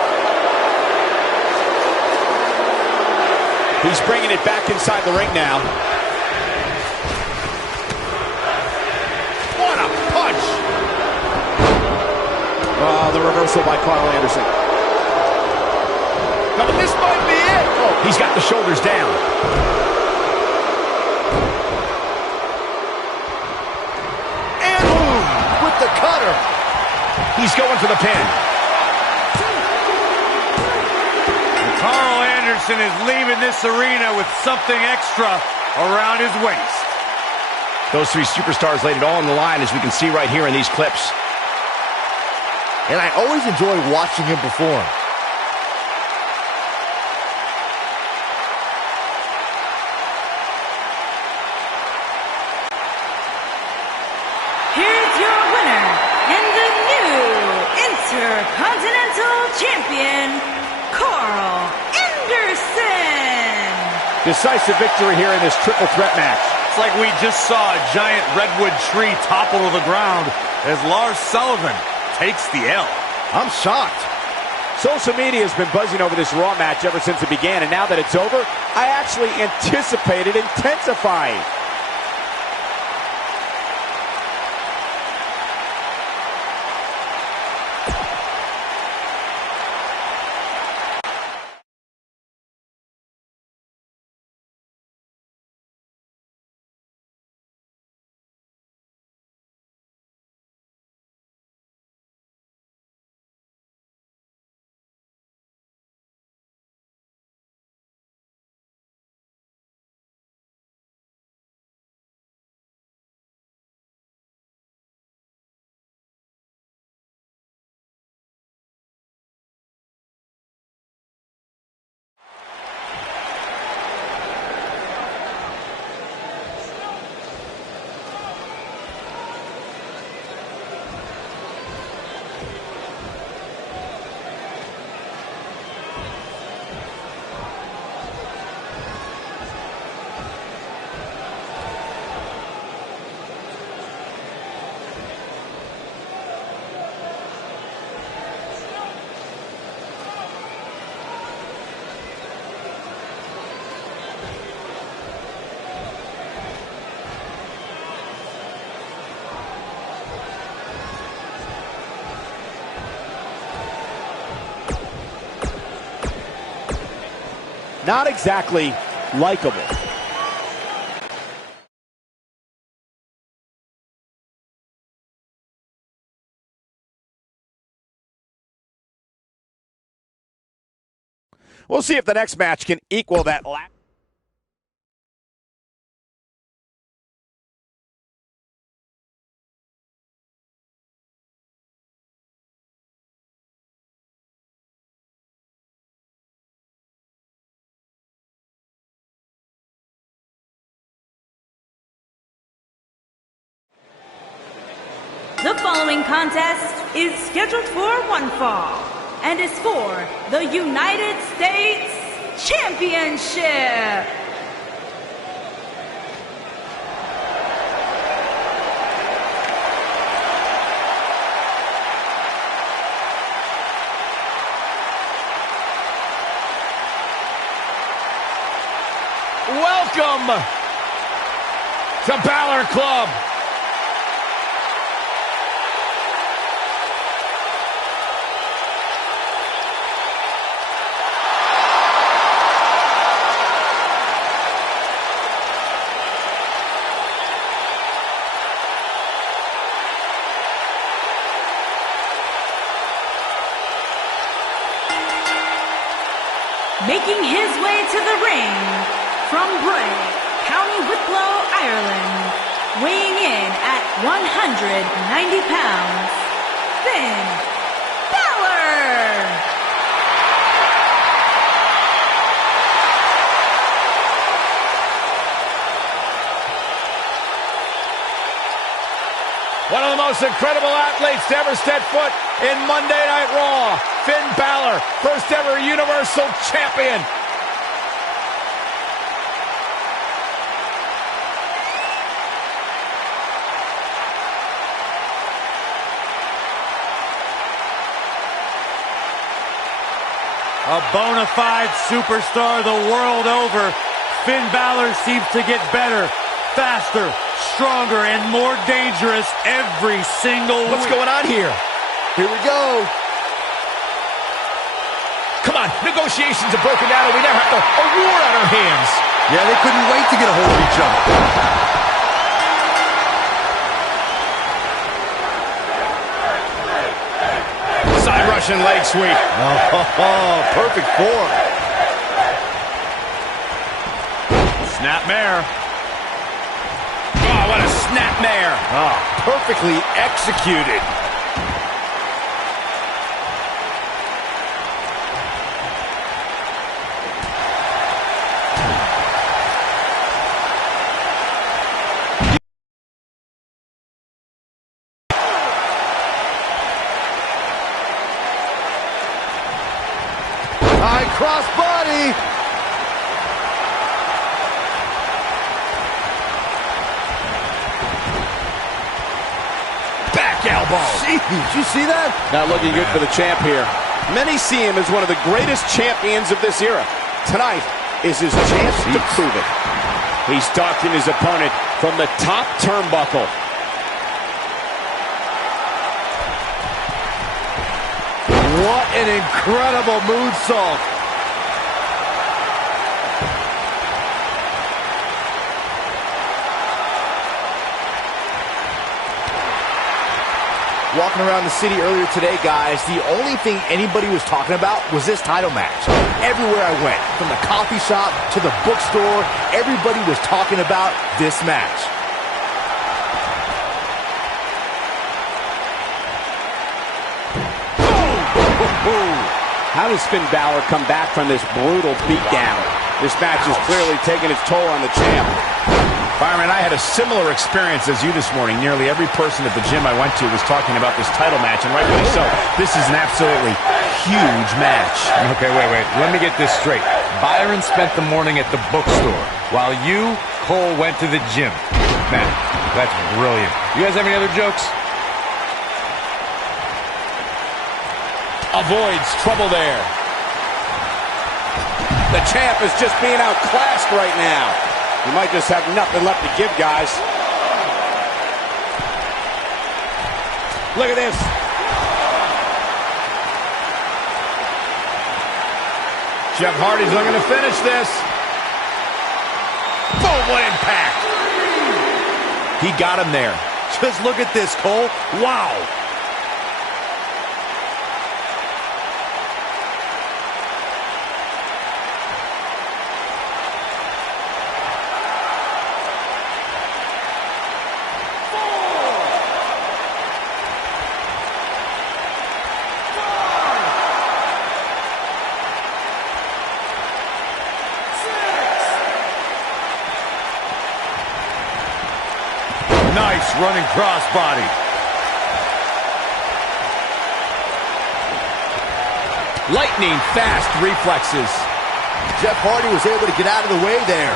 He's bringing it back inside the ring now. What a punch! Oh, the reversal by Carl Anderson. No, but this might be it. Oh, he's got the shoulders down. And boom! With the cutter. He's going for the pin. Carl Anderson is leaving this arena with something extra around his waist. Those three superstars laid it all on the line, as we can see right here in these clips. And I always enjoy watching him perform. Here's your winner and the new Intercontinental Champion, Carl Anderson. Decisive victory here in this triple threat match. It's like we just saw a giant redwood tree topple to the ground as Lars Sullivan takes the L. I'm shocked. Social media has been buzzing over this Raw match ever since it began, and now that it's over, I actually anticipate it intensifying. not exactly likable. We'll see if the next match can equal that last. The following contest is scheduled for one fall and is for the United States Championship. Welcome to Balor Club. Making his way to the ring from Bray, County Wicklow, Ireland, weighing in at 190 pounds, Finn Balor! One of the most incredible athletes to ever step foot in Monday Night Raw, Finn Balor, first ever Universal Champion. A bona fide superstar the world over, Finn Balor seems to get better, faster, stronger, and more dangerous every single week. What's going on here? Here we go. Come on, negotiations have broken down and we now have a war on our hands. Yeah, they couldn't wait to get a hold of each other. Side Russian leg sweep. Oh, perfect form. Snapmare. Oh, what a snapmare. Oh, perfectly executed. High cross body. Back elbow. Jeez, did you see that? Not looking good for the champ here. Many see him as one of the greatest champions of this era. Tonight is his chance to prove it. He's stalking his opponent from the top turnbuckle. What an incredible moonsault. Walking around the city earlier today, guys, the only thing anybody was talking about was this title match. Everywhere I went, from the coffee shop to the bookstore, everybody was talking about this match. How does Finn Balor come back from this brutal beatdown? This match is clearly taking its toll on the champ. Byron, I had a similar experience as you this morning. Nearly every person at the gym I went to was talking about this title match, and rightfully so. This is an absolutely huge match. Okay, wait. Let me get this straight. Byron spent the morning at the bookstore, while you, Cole, went to the gym. Man, that's brilliant. You guys have any other jokes? Avoids trouble there. The champ is just being outclassed right now. He might just have nothing left to give, guys. Look at this. Jeff Hardy's looking to finish this. Boom, what impact. He got him there. Just look at this, Cole. Wow. Nice running crossbody. Lightning fast reflexes. Jeff Hardy was able to get out of the way there.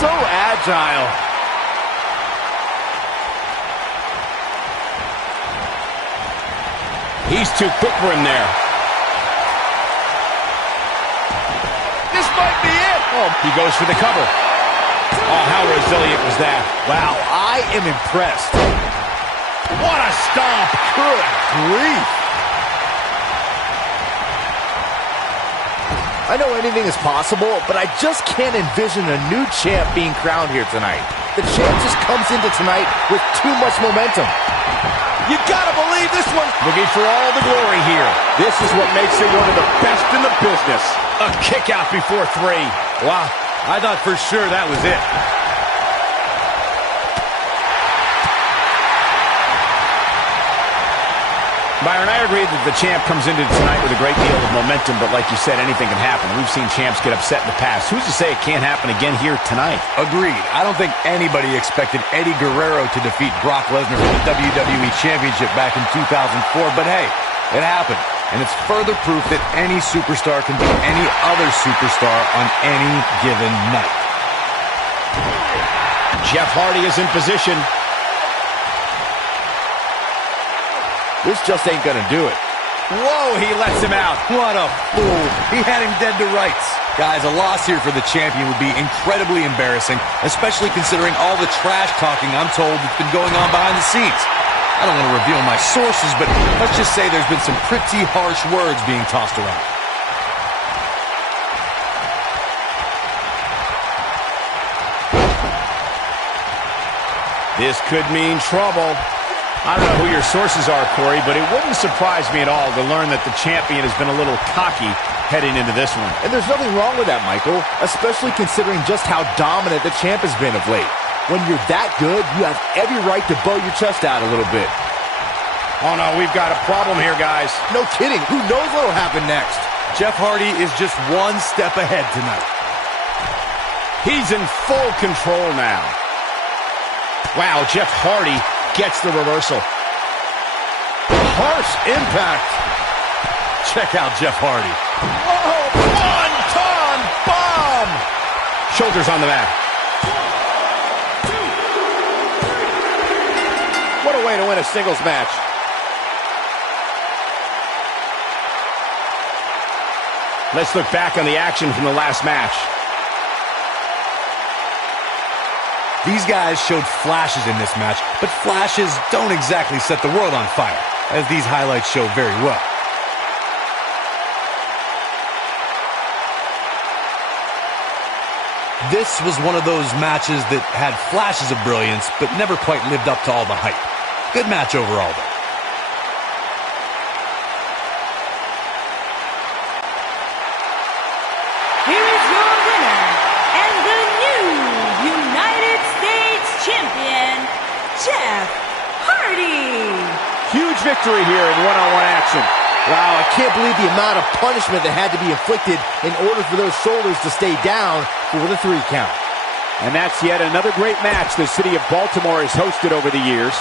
So agile. He's too quick for him there. This might be it. Oh, he goes for the cover. Oh, how resilient was that? Wow, I am impressed. What a stomp. Good grief. I know anything is possible, but I just can't envision a new champ being crowned here tonight. The champ just comes into tonight with too much momentum. You gotta believe this one. Looking for all the glory here. This is what makes it one of the best in the business. A kick out before 3. Wow. I thought for sure that was it. Byron, I agree that the champ comes into tonight with a great deal of momentum, but like you said, anything can happen. We've seen champs get upset in the past. Who's to say it can't happen again here tonight? Agreed. I don't think anybody expected Eddie Guerrero to defeat Brock Lesnar for the WWE Championship back in 2004, but hey, it happened. And it's further proof that any superstar can beat any other superstar on any given night. Jeff Hardy is in position. This just ain't gonna do it. Whoa, he lets him out. What a fool. He had him dead to rights. Guys, a loss here for the champion would be incredibly embarrassing, especially considering all the trash talking I'm told that's been going on behind the scenes. I don't want to reveal my sources, but let's just say there's been some pretty harsh words being tossed around. This could mean trouble. I don't know who your sources are, Corey, but it wouldn't surprise me at all to learn that the champion has been a little cocky heading into this one. And there's nothing wrong with that, Michael, especially considering just how dominant the champ has been of late. When you're that good, you have every right to bow your chest out a little bit. Oh, no, we've got a problem here, guys. No kidding. Who knows what will happen next? Jeff Hardy is just one step ahead tonight. He's in full control now. Wow, Jeff Hardy gets the reversal. Harsh impact. Check out Jeff Hardy. Oh, one-ton bomb. Shoulders on the mat. What a way to win a singles match. Let's look back on the action from the last match. These guys showed flashes in this match, but flashes don't exactly set the world on fire, as these highlights show very well. This was one of those matches that had flashes of brilliance, but never quite lived up to all the hype. Good match overall, though. Here is your winner, and the new United States Champion, Jeff Hardy. Huge victory here in one-on-one action. Wow, I can't believe the amount of punishment that had to be inflicted in order for those shoulders to stay down for the 3 count. And that's yet another great match the city of Baltimore has hosted over the years.